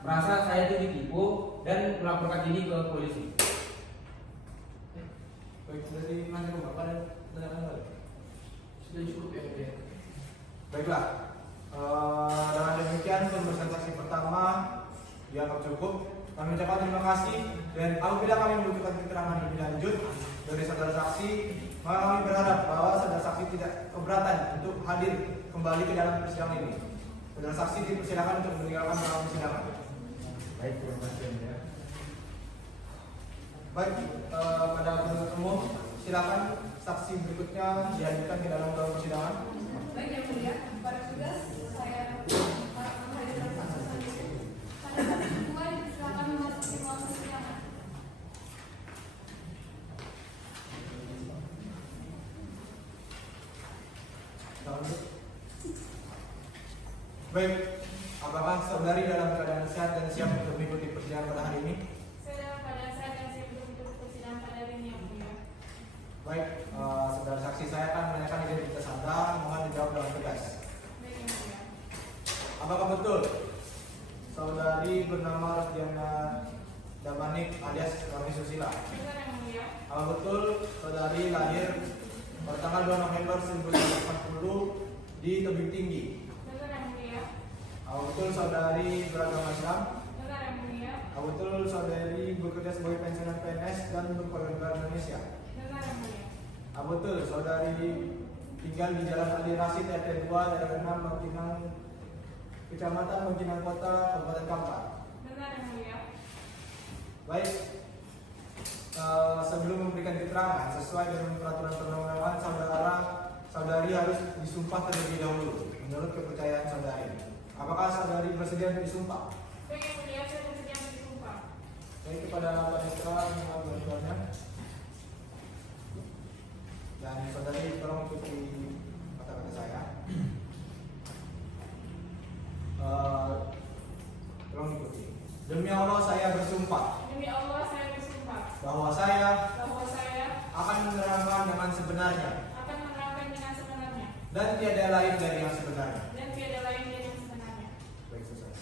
merasa saya itu ditipu dan melaporkan ini ke polisi. Baik, dari mana Bapak ada yang ditanyakan kembali? Sudah cukup yang mulia. Baiklah, dengan demikian pemeriksaan saksi pertama dianggap cukup. Kami ucapkan terima kasih, dan apabila kami membutuhkan keterangan lebih lanjut dari saudara saksi, maka kami berharap bahwa saudara saksi tidak keberatan untuk hadir kembali ke dalam persidangan ini. Saudara saksi dipersilakan untuk meninggalkan ruangan persidangan. Baik, terima kasih yang mulia. Baik, pada penuntut umum, silakan saksi berikutnya dihadirkan ke dalam ruangan persidangan. Baik yang mulia, pada tugas saya para menghadiri saksi selanjutnya. Pada saksi kedua dipersilakan memasuki ruang persidangan. Baik, apakah saudari dalam keadaan sehat dan siap untuk mengikuti persidangan pada hari ini? Saya dalam keadaan sehat dan siap untuk ikut persidangan pada hari ini yang mulia. Baik, saudara saksi, saya akan menanyakan identitas Anda, mohon dijawab dengan tegas. Baik yang mulia. Apakah betul saudari bernama Rosdiana Damanik alias Rani Susila? Benar yang mulia. Apakah betul saudari lahir pada tanggal 2 November 1940 di Tebing Tinggi? Benar yang mulia. Apakah betul saudari beragama Islam? Benar yang mulia. Apakah betul saudari bekerja sebagai pensiunan PNS dan berkeluarga negara Indonesia? Benar yang mulia. Apa betul saudari tinggal di Jalan Ali Rasid RT 2 daerah 6 Bangkinang, Kecamatan Bangkinang Kota, Kabupaten Kampar? Benar yang mulia. Baik, sebelum memberikan keterangan sesuai dengan peraturan perundang-undangan, saudari harus disumpah terlebih dahulu menurut kepercayaan saudari. Apakah saudari bersedia untuk disumpah? Baik yang mulia, saya bersedia untuk disumpah. Baik, kepada panitera mohon bantuannya. Dan saudari tolong ikuti kata-kata saya. Tolong ikuti. Demi Allah saya bersumpah Demi Allah saya bersumpah bahwa saya bahwa saya akan menerangkan dengan sebenarnya akan menerangkan dengan sebenarnya dan tiada lain dari yang sebenarnya. dan tiada lain dari yang sebenarnya. Baik, selesai.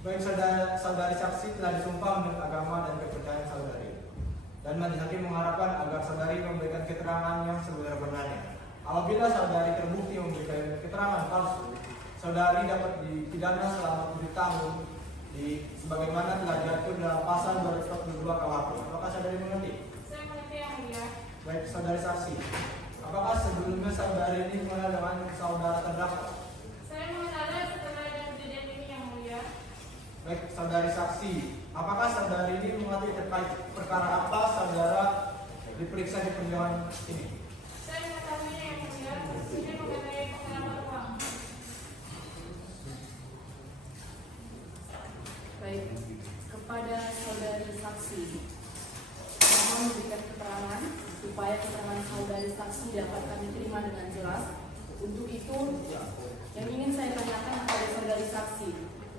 Baik, saudari saksi telah disumpah menurut agama dan kepercayaan saudari. Dan majelis hakim mengharapkan agar saudari memberikan keterangan yang sebenar-benarnya. Apabila saudari terbukti memberikan keterangan palsu, saudari dapat dipidana selama 7 tahun sebagaimana telah diatur dalam pasal 242 KUHP. Apakah saudari mengerti? Saya mengerti yang mulia. Baik, saudari saksi. Apakah sebelumnya saudari ini mengenal dengan saudara terdakwa? Saya mengenalnya setelah ada kejadian ini yang mulia. Baik, saudari saksi. Apakah saudari ini mengerti terkait perkara apa saudara diperiksa di persidangan ini? Saya mengetahuinya yang mulia. Ini mengenai pengenalan uang. Baik, kepada saudari saksi, mohon memberikan keterangan supaya keterangan saudari saksi dapat kami terima dengan jelas. Untuk itu, yang ingin saya tanyakan kepada saudari saksi,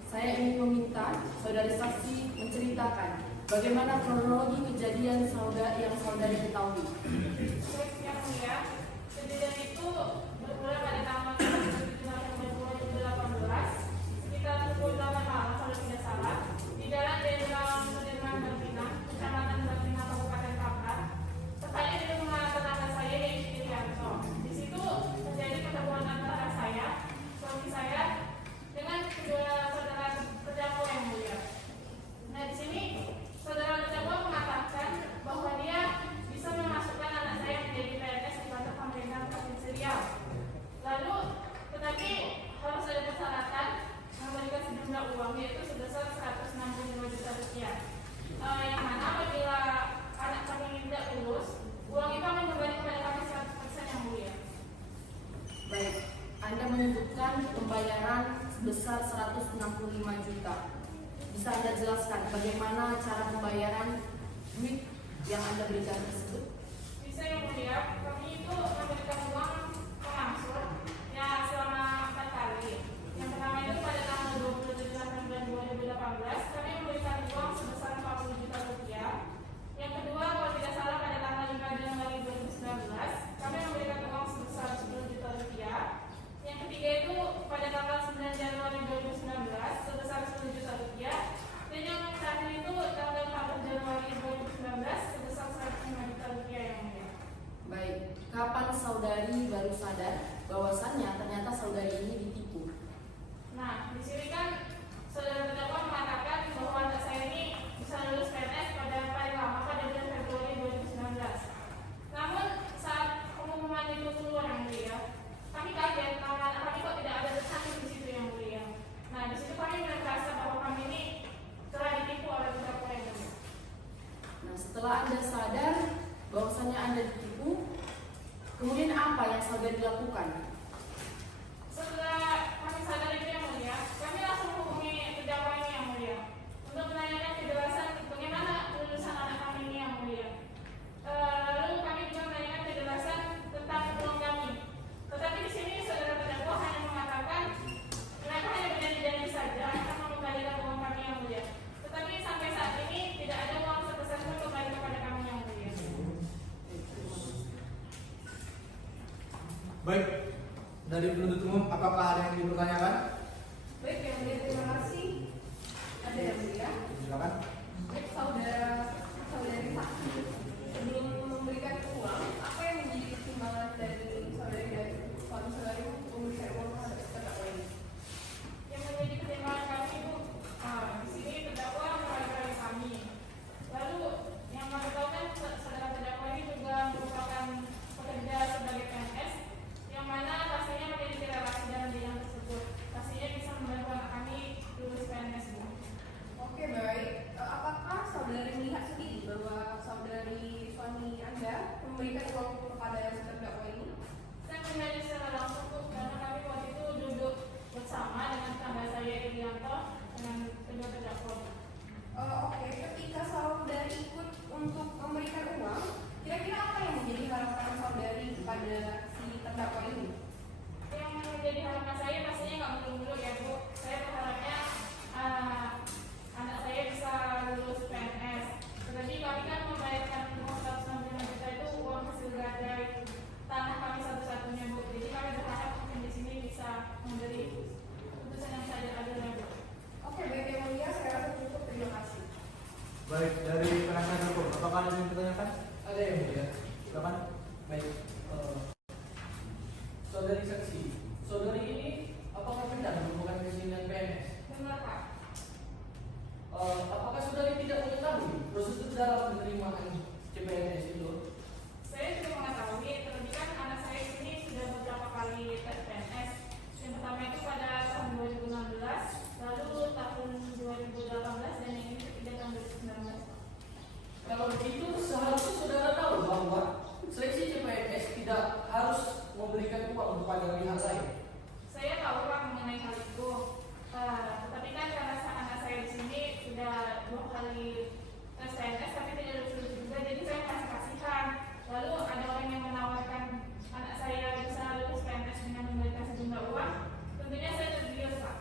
saya ingin meminta saudari saksi menceritakan bagaimana kronologi kejadian yang saudari ketahui. Baik yang mulia. Kejadian itu bermula pada tanggal 7 November 2018 sekitar pukul 8 malam kalau tidak salah di Jalan Jenderal Sudirman Bangkinang, Kecamatan Bangkinang, Kabupaten Kampar. Tepatnya di rumah tetangga saya yaitu Irianto. Di situ terjadi pertemuan antara saya, suami saya, dengan kedua saudara terdakwa yang mulia. Nah di sini saudara terdakwa mengatakan bahwa dia bisa memasukkan anak saya menjadi PNS di kantor pemerintah Provinsi Riau. Lalu, tetapi harus ada persyaratan memberikan sejumlah uang yaitu sebesar 165 juta rupiah. Yang mana apabila anak kami tidak lulus, uang itu akan kembali kepada kami 100% yang mulia. Baik, Anda menyebutkan pembayaran sebesar 165 juta. Bisa Anda jelaskan bagaimana cara pembayaran duit yang Anda berikan tersebut? Bisa yang mulia, kami itu memberikan uang pengangsur ya selama 4 kali. Yang pertama itu pada tanggal 27 November 2018 kami memberikan uang sebesar 40 juta rupiah. Yang kedua kalau tidak salah pada tanggal 5 Januari 2019 kami memberikan uang sebesar 10 juta rupiah. Yang ketiga itu pada tanggal 9 Januari 2019 sebesar 10 juta rupiah. Dan yang terakhir itu tanggal 4 Januari 2019 sebesar 105 juta rupiah yang mulia. saudari baru sadar bahwasannya ternyata saudari ini ditipu. Nah, di sini kan saudara terdakwa mengatakan bahwa anak saya ini bisa lulus PNS pada paling lama pada bulan Februari 2019. Namun saat pengumuman itu keluar yang mulia, kami kaget karena anak kami kok tidak ada tercantum di situ yang mulia. Nah, di situ kami merasa bahwa kami ini telah ditipu oleh terdakwa yang mulia. Nah, setelah Anda sadar bahwasannya Anda ditipu, kemudian apa yang saudari lakukan? Setelah kami sadar itu yang mulia, kami langsung menghubungi terdakwa ini yang mulia untuk menanyakan kejelasan bagaimana lulusan anak kami ini yang mulia. Lalu kami juga menanyakan kejelasan tentang peluang kami. Tetapi di sini saudara terdakwa hanya mengatakan mereka hanya berjanji-janji saja akan mengembalikan uang kami yang mulia. Tetapi sampai saat ini tidak ada uang sebesar pun kembali kepada kami yang mulia. Baik, dari penuntut umum, apakah ada yang dipertanyakan? Baik, yang mulia, terima kasih. Ada yang mulia. Silakan. Baik, saudari saksi, sebelum memberikan uang, apa yang menjadi pertimbangan dari saudari dan suami saudari untuk memberikan uang terhadap terdakwa ini? Yang menjadi pertimbangan kami itu di sini terdakwa merayu kami. Lalu yang kami tahu kan saudara terdakwa ini juga merupakan pekerja sebagai PNS, yang mana pastinya memiliki relasi dalam bidang tersebut. Pastinya bisa membantu anak kami lulus PNS. Oke, baik. Apakah saudari melihat sendiri bahwa saudari suami Anda memberikan uang kepada terdakwa ini? Saya melihatnya secara langsung tuh, karena kami waktu itu duduk bersama dengan tetangga saya Irianto dengan kedua terdakwa. Oke, ketika saudari ikut untuk memberikan uang, kira-kira apa yang menjadi harapan saudari kepada si terdakwa ini? Yang menjadi harapan saya pastinya nggak muluk-muluk ya Bu. Saya berharapnya anak saya bisa lulus PNS. Tetapi kami kan membayarkan uang 165 juta itu uang hasil gadai tanah kami satu-satunya Bu. Jadi kami berharap mungkin di sini bisa memberi keputusan yang seadil-adilnya Bu. Oke, baik yang mulia, saya rasa cukup. Terima kasih. Baik, dari penasihat hukum, apakah ada yang dipertanyakan? Ada yang mulia. Silakan. Baik, saudari saksi, saudari ini apakah benar merupakan presiden PNS? Benar Pak. Apakah saudari tidak mengetahui prosedur dalam penerimaan CPNS itu? Saya sudah mengetahui, terlebih kan anak saya ini sudah beberapa kali tes PNS. Yang pertama itu pada tahun 2016, lalu tahun 2018, dan yang ini ketiga tahun 2019. Kalau begitu seharusnya saudara tahu bahwa seleksi CPNS tidak harus memberikan uang kepada pihak lain. Saya tahu Pak mengenai hal itu, tetapi kan karena anak saya di sini sudah 2 kali tes PNS tapi tidak lulus juga, jadi saya merasa kasihan. Lalu ada orang yang menawarkan anak saya bisa lulus PNS dengan memberikan sejumlah uang, tentunya saya tergiur Pak.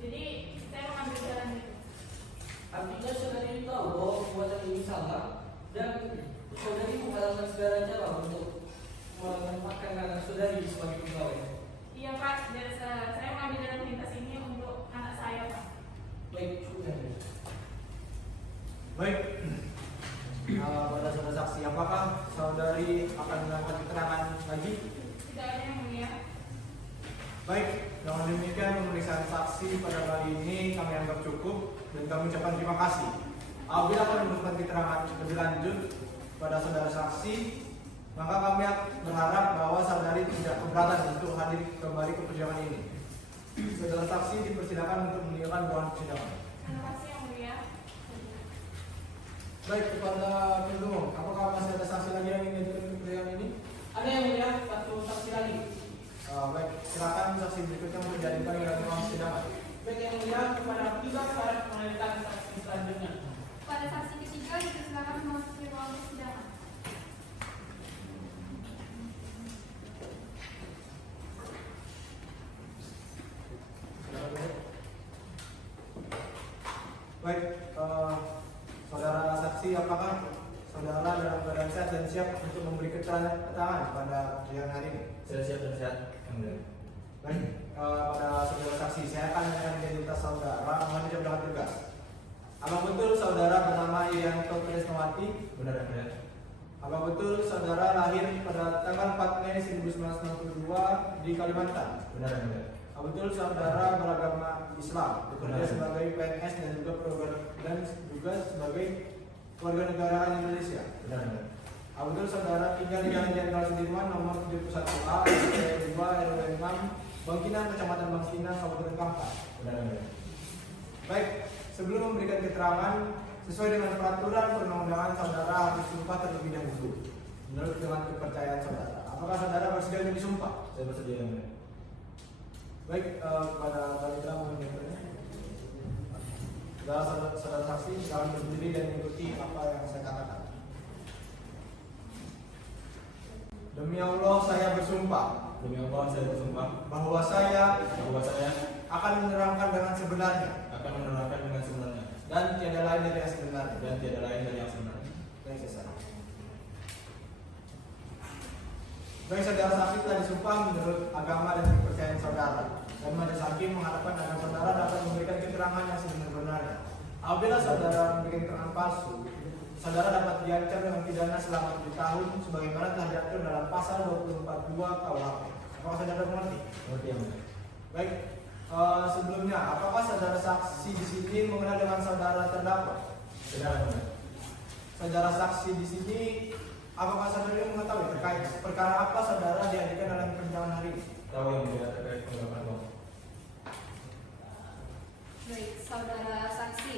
Jadi saya mengambil jalan itu. Artinya saudari tahu bahwa perbuatan ini salah dan saudari menghalalkan segala cara untuk menempatkan anak saudari sebagai pegawai. Iya Pak, dan saya mengambil jalan pintas ini untuk anak saya Pak. Baik, sudah. Baik, pada saudara saksi, apakah saudari akan melakukan keterangan lagi? Tidak ada yang mulia. Baik, dengan demikian pemeriksaan saksi pada kali ini kami anggap cukup dan kami ucapkan terima kasih. Apabila akan memberikan keterangan lebih lanjut pada saudara saksi, maka kami berharap bahwa saudari tidak keberatan untuk hadir kembali ke persidangan ini. Saudara saksi dipersilakan untuk meninggalkan ruangan persidangan. Terima kasih yang mulia. Baik, kepada penuntut umum, apakah masih ada saksi lagi yang ingin dihadirkan ke persidangan ini? Ada yang mulia, satu saksi lagi. Baik, silakan saksi berikutnya untuk dihadirkan ke ruangan persidangan. Baik yang mulia, kepada petugas syarat mengajukan saksi selanjutnya. Pada saksi ketiga dipersilakan memasuki ruang persidangan. Baik, saudara saksi, apakah saudara dalam keadaan sehat dan siap untuk memberi keterangan pada persidangan hari ini? Saya siap dan sehat. Baik, pada saudara saksi, saya akan menanyakan identitas saudara, mohon dijawab dengan tegas. Apakah betul saudara bernama Irianto Tresnawati? Benar, benar. Apa betul saudara lahir pada tanggal 4 Mei 1962 di Kalimantan? Benar yang mulia. Apa betul saudara beragama Islam, bekerja sebagai PNS dan juga sebagai warga negaraan Indonesia? Benar yang mulia. Apa betul saudara tinggal di Jalan Jenderal Sudirman nomor 71A, RT 2, RW 6, Bangkinang, Kecamatan Bangkinang, Kabupaten Kampar? Benar yang mulia. Baik, sebelum memberikan keterangan sesuai dengan peraturan perundang-undangan, saudara harus sumpah terlebih dahulu menurut dengan kepercayaan saudara. Apakah saudara bersedia untuk disumpah? Saya bersedia yang mulia. Baik, kepada Panitra mohon bertanya. Saudara saksi silakan berdiri dan mengikuti apa yang saya katakan. Demi Allah saya bersumpah Demi Allah saya bersumpah bahwa saya bahwa saya akan menerangkan dengan sebenarnya akan menerangkan dengan sebenarnya dan tiada lain dari yang sebenarnya. dan tiada lain dari yang sebenarnya. Baik, saya. Baik, saudara saksi telah disumpah menurut agama dan kepercayaan saudara. Dan majelis hakim mengharapkan agar saudara dapat memberikan keterangan yang sebenar-benarnya. Apabila saudara memberikan keterangan palsu, saudara dapat diancam dengan pidana selama 7 tahun sebagaimana telah diatur dalam pasal 242 KUHP. Apakah saudara mengerti? Mengerti yang mulia. Baik, sebelumnya apakah saudara saksi di sini mengenal dengan saudara terdakwa? Benar yang mulia. Saudara saksi di sini, apakah saudara mengetahui terkait perkara apa saudara dihadirkan dalam persidangan hari ini? Tahu yang mulia terkait penggelapan uang. Baik, saudara saksi.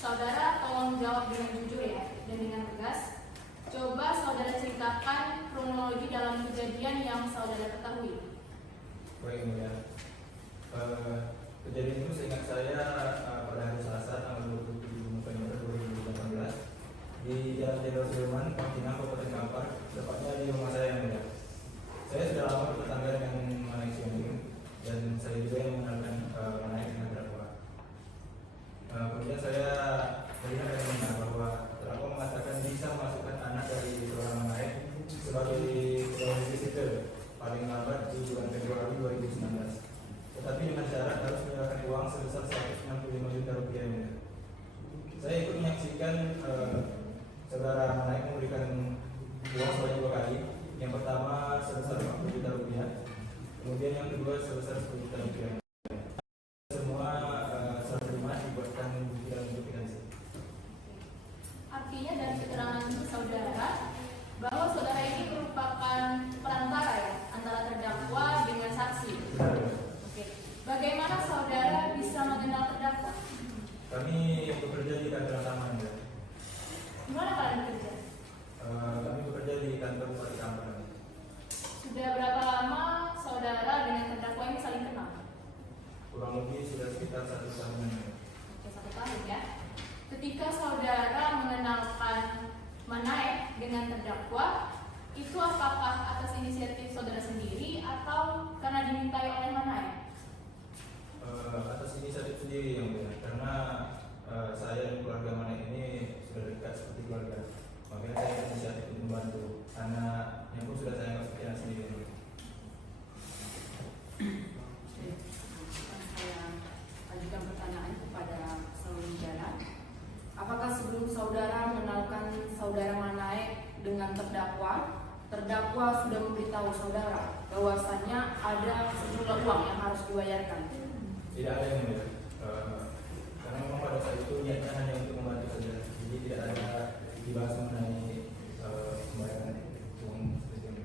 Saudara tolong jawab dengan jujur ya dan dengan tegas. Coba saudara ceritakan kronologi dalam kejadian yang saudara ketahui. Baik yang mulia. Kejadian itu seingat saya pada hari Selasa tanggal 27 November 2018 di Jalan Jenderal Sudirman, Bangkinang, Kabupaten Kampar, tepatnya di rumah saya yang mulia. Saya sudah lama bertetangga dengan Manaik Siaming dan saya juga yang mengenalkan Manaik dengan terdakwa. Kemudian saya melihat dan mendengar bahwa terdakwa mengatakan bisa memasukkan anak dari seorang Manaik sebagai pegawai negeri sipil paling lambat di bulan Februari 2019. Tetapi dengan syarat harus menyerahkan uang sebesar 165 juta rupiah ini. Saya ikut menyaksikan saudara Manaik memberikan uang sebanyak 2 kali. Yang pertama sebesar 40 juta rupiah, kemudian yang kedua sebesar 10 juta rupiah. Semua serah terima dibuatkan bukti dalam dokumentasi. Artinya dari keterangan saudara bahwa saudara ini merupakan perantara ya antara terdakwa dengan saksi. Benar. Oke. Bagaimana saudara bisa mengenal terdakwa? Kami bekerja di kantor sama ya. Di mana kalian bekerja? Kami bekerja di kantor Bupati Kampar. Sudah berapa lama saudara dengan terdakwa ini saling kenal? Kurang lebih sudah sekitar 1 tahun. Oke, 1 tahun ya. Ketika saudara mengenalkan Manaik dengan terdakwa, itu apakah atas inisiatif saudara sendiri atau karena dimintai oleh Manaik? Atas inisiatif sendiri yang mulia, karena saya dan keluarga Manaik ini sudah dekat seperti keluarga. Makanya saya inisiatif untuk membantu, karena yang pun sudah saya anggap seperti anak sendiri. Saya ajukan pertanyaan kepada saudara. Apakah sebelum saudara mengenalkan saudara Manaik dengan terdakwa sudah memberitahu saudara bahwasannya ada sejumlah uang yang harus dibayarkan? Tidak ada yang mulia, karena memang pada saat itu niatnya hanya untuk membantu saja, jadi tidak ada dibahas mengenai pembayaran uang seperti ini.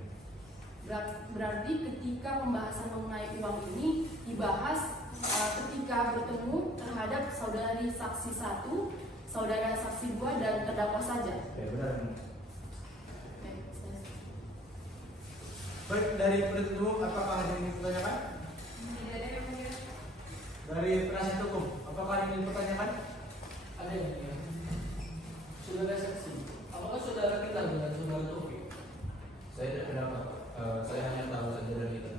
Berarti ketika pembahasan mengenai uang ini dibahas ketika bertemu terhadap saudari saksi 1, saudara saksi 2 dan terdakwa saja. Ya benar. Baik, dari penuntut umum apakah ada yang ingin ditanyakan? Tidak ada yang mungkin. Dari penasihat hukum apakah ada yang ingin ditanyakan? Ada yang mulia. Saudara saksi, apakah saudara kenal dengan saudara Taufik? Saya tidak kenal Pak. Saya hanya tahu saja dari itu.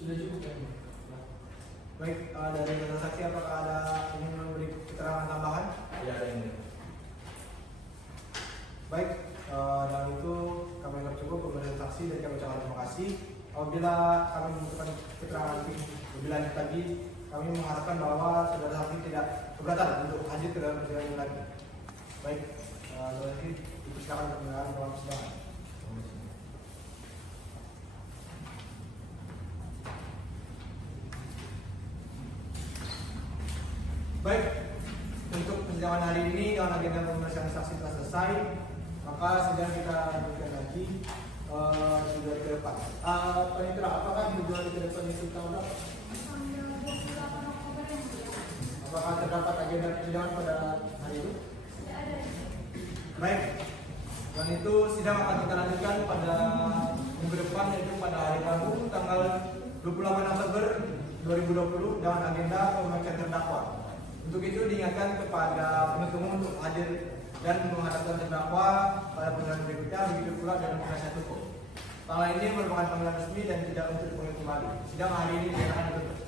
Sudah cukup kan? Baik, dari saksi apakah ada ingin memberi keterangan tambahan? Tidak ada yang mulia. Baik, dan itu kami anggap cukup pemberian saksi dan kami ucapkan terima kasih. Apabila kami membutuhkan keterangan lebih lanjut lagi, kami mengharapkan bahwa saudara saksi tidak keberatan untuk hadir ke dalam persidangan ini lagi. Baik, saudara saksi, dipersilakan untuk mendengarkan dalam persidangan. Baik, untuk persidangan hari ini dengan agenda pemeriksaan saksi telah selesai, maka sidang kita lanjutkan lagi sudah ke depan. Panitera, apakah di dua hari ke depan itu tahun berapa? Tanggal 28 Oktober yang mulia. Apakah terdapat agenda persidangan pada hari itu? Tidak ada. Baik, dan itu sidang akan kita lanjutkan pada minggu depan, yaitu pada hari Rabu tanggal 28 Oktober 2020 dengan agenda pemeriksaan terdakwa. Untuk itu diingatkan kepada penuntut umum untuk hadir dan menghadapkan terdakwa pada persidangan berikutnya, begitu pula dalam penasihat hukum. Panggilan ini merupakan panggilan resmi dan tidak untuk dipanggil kembali. Sidang hari ini dinyatakan ditutup.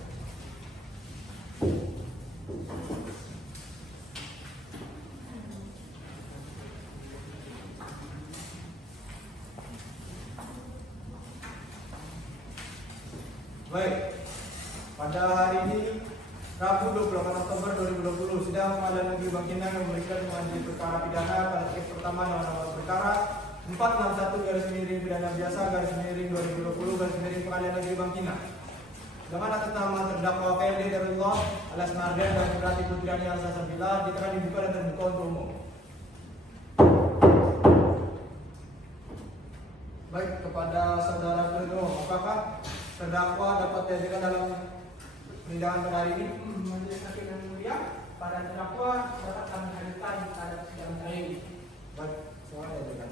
Baik, pada hari ini Rabu 28 Oktober 2020 sidang Pengadilan Negeri Bangkinang yang memberikan mengadili perkara pidana pada tingkat pertama dengan nomor perkara 461 pidana biasa 2020 Pengadilan Negeri Bangkinang dengan atas nama terdakwa Ferdi Darullah alias Marden dan Berarti Putriani alias Sabila ditekan dibuka dan terbuka untuk umum. Baik, kepada saudara penuntut, apakah terdakwa dapat dihadirkan dalam persidangan pada hari ini? Majelis Hakim yang mulia, para terdakwa dapat kami hadirkan pada persidangan hari ini. Baik, semua dihadirkan.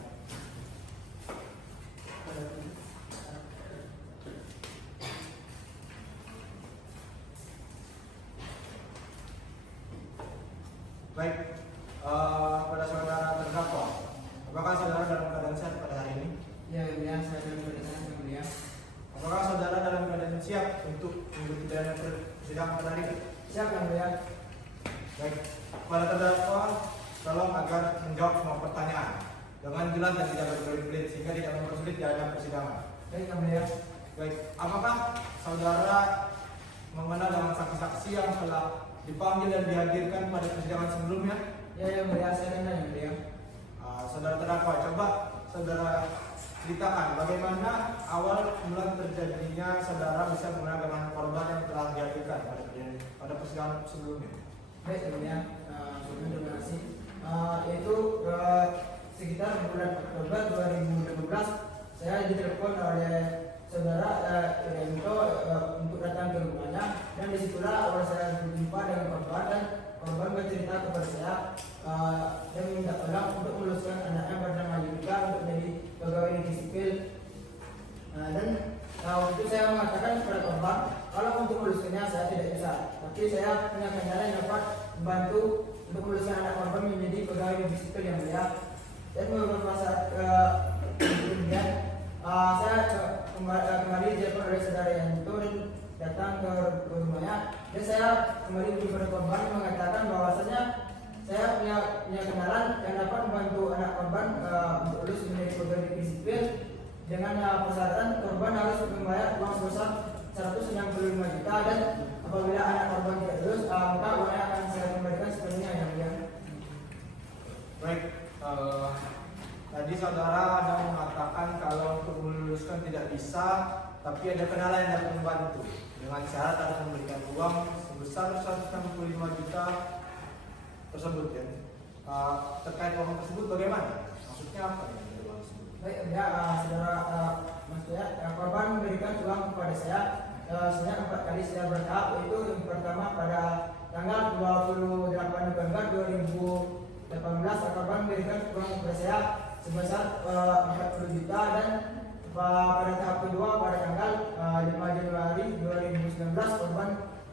Baik, pada saudara terdakwa, apakah saudara dalam keadaan sehat pada hari ini? Ya, yang mulia, saya dalam keadaan yang mulia. Apakah saudara dalam keadaan siap untuk mengikuti jalannya persidangan pada hari ini? Siap yang mulia. Baik, pada terdakwa, tolong agar menjawab semua pertanyaan dengan jelas dan tidak berbelit-belit sehingga tidak mempersulit jalannya persidangan. Baik yang mulia. Baik, apakah saudara mengenal dengan saksi-saksi yang telah dipanggil dan dihadirkan pada persidangan sebelumnya? Ya yang mulia, saya kenal yang mulia. Saudara terdakwa, coba saudara ceritakan bagaimana awal mula terjadinya saudara bisa mengenal dengan korban yang telah dihadirkan pada persidangan sebelumnya. Baik yang mulia, sebelumnya terima kasih. Yaitu sekitar bulan Oktober 2016 saya ditelepon oleh saudara Irento untuk datang ke rumahnya, dan disitulah awal saya berjumpa dengan korban, dan korban bercerita kepada saya dan meminta tolong untuk meluluskan anaknya bernama Yudika untuk menjadi pegawai negeri sipil. Dan waktu itu saya mengatakan kepada korban kalau untuk meluluskannya saya tidak bisa, tapi saya punya kendala yang dapat membantu untuk meluluskan anak korban menjadi pegawai negeri sipil yang mulia. Dan beberapa saat kemudian saya kembali ditelepon oleh saudara Yanto dan datang ke rumahnya, dan saya kembali kepada korban mengatakan bahwasanya saya punya kenalan yang dapat membantu anak korban untuk lulus menjadi pegawai negeri sipil dengan persyaratan korban harus membayar uang sebesar 165 juta, dan apabila anak korban tidak lulus maka uangnya akan saya kembalikan sepenuhnya yang mulia. Baik, tadi saudara ada mengatakan kalau untuk meluluskan tidak bisa, tapi ada kenalan yang dapat membantu dengan syarat harus memberikan uang sebesar 165 juta tersebut ya. Terkait uang tersebut bagaimana? Maksudnya apa ya dari uang tersebut? Baik, ya saudara, maksudnya korban memberikan uang kepada saya sebanyak 4 kali secara bertahap, yaitu yang pertama pada tanggal 28 November 2018 korban memberikan uang kepada saya sebesar 40 juta, dan pada tahap kedua pada tanggal 5 Januari 2019 korban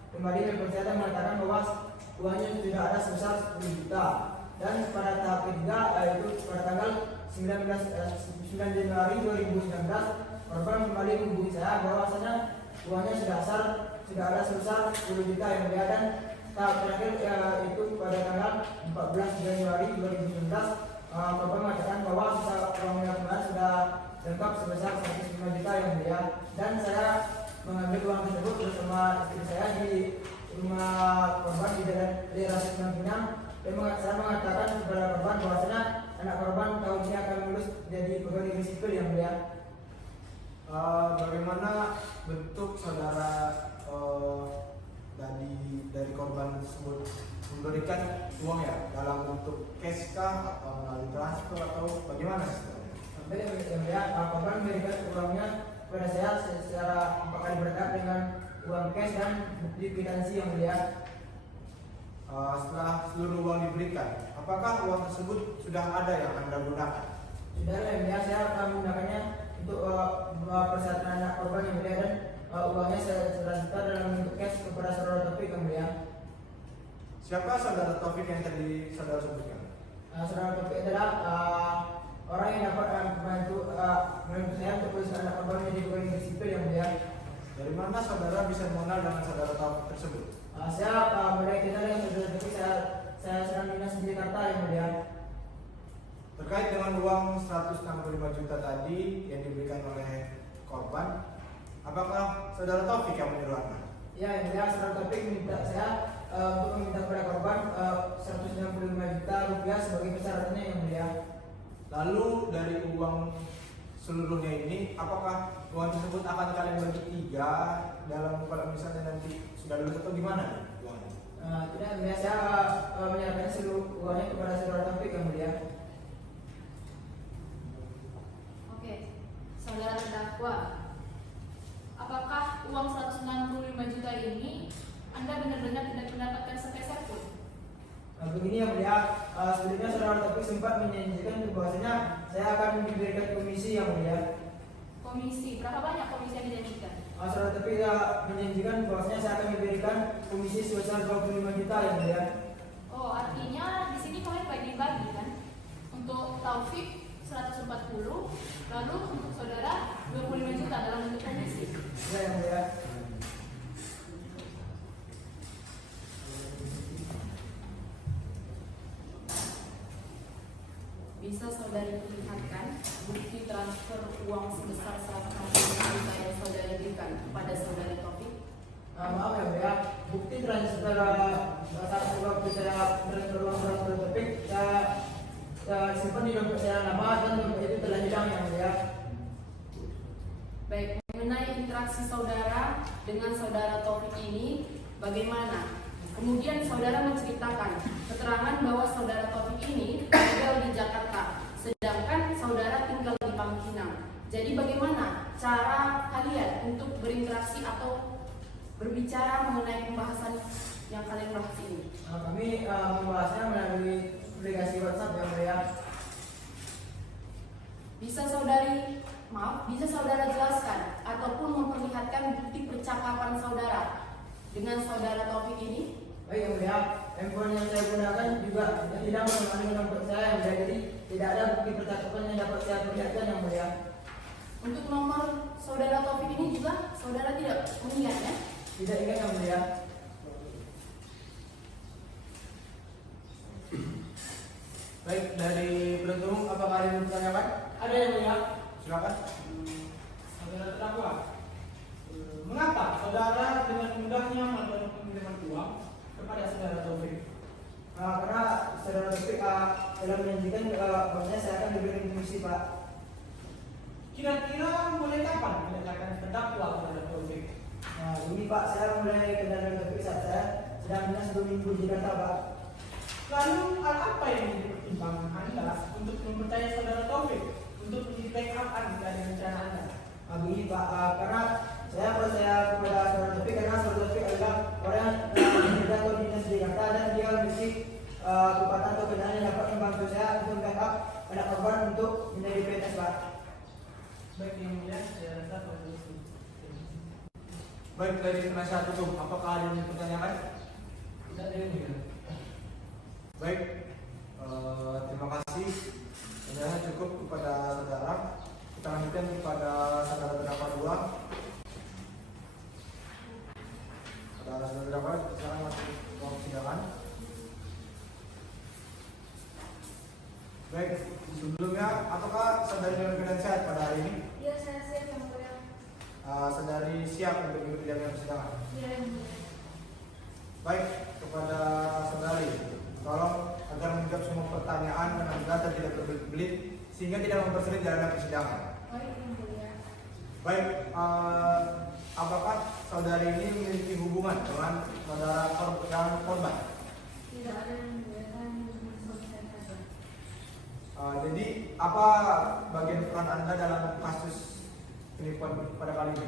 kembali telepon saya dan mengatakan bahwa uangnya sudah ada sebesar 10 juta, dan pada tahap ketiga yaitu pada tanggal 9 Januari 2019 korban kembali menghubungi saya bahwasanya uangnya sudah ada sebesar 10 juta yang mulia, dan tahap terakhir itu pada tanggal 14 Januari 2019 korban mengatakan bahwa sisa uangnya kemarin sudah lengkap sebesar 105 juta yang mulia, dan saya mengambil uang tersebut bersama istri saya di rumah korban di daerah Bangkinang, dan saya mengatakan kepada korban bahwasanya anak korban tahun ini akan lulus jadi pegawai negeri sipil yang mulia. Bagaimana bentuk saudara dari korban tersebut memberikan uang ya dalam bentuk cash kah atau melalui transfer atau bagaimana? Baik yang mulia, korban memberikan uangnya kepada saya secara 4 kali berkali dengan uang cash dan bukti kwitansi yang mulia. Setelah seluruh uang diberikan, apakah uang tersebut sudah ada yang Anda gunakan? Sudah yang mulia, saya akan menggunakannya untuk persyaratan anak korban yang mulia dan uangnya saya transfer dalam bentuk cash kepada saudara Taufik yang mulia. Siapa saudara Taufik yang tadi saudara sebutkan? Saudara Taufik adalah orang yang dapat membantu saya untuk polisi anak korban menjadi pegawai negeri sipil yang mulia. Dari mana saudara bisa mengenal dengan saudara Taufik tersebut? Saya mulai kenal dengan saudara Taufik saya sedang dinas di Jakarta yang mulia. Terkait dengan uang 165 juta tadi yang diberikan oleh korban, apakah saudara Taufik yang menyuruh Anda? Ya, yang mulia, saudara Taufik minta saya untuk meminta kepada korban 165 juta rupiah sebagai persyaratannya yang mulia. Lalu dari uang seluruhnya ini, apakah uang tersebut akan kalian bagi 3 dalam kalau misalnya nanti sudah lulus atau gimana nih uangnya? Tidak, yang mulia, saya menyerahkan seluruh uangnya kepada saudara Taufik yang mulia. Oke, saudara terdakwa, apakah uang 165 juta ini Anda benar-benar tidak mendapatkan sepeser pun? Begini yang mulia, sebelumnya saudara Taufik sempat menjanjikan bahwasanya saya akan diberikan komisi yang mulia. Komisi, berapa banyak komisi yang dijanjikan? Saudara Taufik menjanjikan bahwasanya saya akan diberikan komisi sebesar 25 juta yang mulia. Oh, artinya di sini kalian bagi-bagi kan? Untuk Taufik 140, lalu untuk saudara 25 juta dalam bentuk komisi. Ya yang mulia. Bisa saudari perlihatkan bukti transfer uang sebesar 160 juta yang saudari berikan kepada saudara Taufik? Maaf ya mulia, bukti transfer saat waktu saya transfer uang saudara Taufik saya simpan di dompet saya lama dan dompet itu telah hilang yang mulia. Baik, mengenai interaksi saudara dengan saudara Taufik ini, bagaimana? Kemudian saudara menceritakan keterangan bahwa saudara Taufik ini tinggal di Jakarta, sedangkan saudara tinggal di Pangkinang. Jadi bagaimana cara kalian untuk berinteraksi atau berbicara mengenai pembahasan yang kalian bahas ini? Kami membahasnya melalui aplikasi WhatsApp yang mulia. Bisa saudara jelaskan ataupun memperlihatkan bukti percakapan saudara dengan saudara Taufik ini? Baik yang mulia, handphone yang saya gunakan juga tidak menemani dompet saya yang mulia, jadi tidak ada bukti percakapan yang dapat saya perlihatkan yang mulia. Untuk nomor saudara Taufik ini juga saudara tidak mengingat ya? Tidak ingat yang mulia. Baik, dari penuntut umum apakah ada yang ditanyakan? Ada yang mulia. Silakan. Saudara terdakwa, mengapa saudara dengan mudahnya melakukan pengiriman uang kepada saudara Taufik? Karena saudara Taufik telah menjanjikan bahwasanya saya akan diberikan komisi, Pak. Kira-kira mulai kapan pendekatan terdakwa kepada Taufik? Ini Pak, saya mulai kenal dengan Taufik saat saya sedang dinas 2 minggu di Jakarta, Pak. Lalu hal apa yang menjadi pertimbangan Anda untuk mempercayai saudara Taufik untuk menjadi backup dari rencana Anda? Begini Pak, karena saya percaya kepada saudara Taufik karena saudara Taufik adalah orang yang berada di dinas di Jakarta dan dia memiliki kekuatan atau kendaraan yang dapat membantu saya untuk backup anak korban untuk menjadi PNS, Pak. Baik yang mulia, saya rasa perlu. Baik, dari penasihat hukum, apakah ada yang dipertanyakan? Tidak ada yang mulia. Baik, terima kasih. Sebenarnya cukup kepada saudara. Kita lanjutkan kepada saudara terdakwa 2. Saudara terdakwa, silakan masuk ruang persidangan. Baik, sebelumnya apakah saudari dalam keadaan sehat pada hari ini? Iya, saya siap yang mulia. Saudari siap untuk mengikuti dalam persidangan? Iya yang mulia. Baik, kepada saudari, tolong agar menjawab semua pertanyaan dengan jelas dan tidak berbeda. sehingga tidak mempersulit jalannya persidangan. Baik, Yang Mulia. Baik, apakah saudari ini memiliki hubungan dengan saudara korban? Tidak ada Yang Mulia, saya hanya suami saya saja. Jadi apa bagian peran Anda dalam kasus penipuan pada kali ini?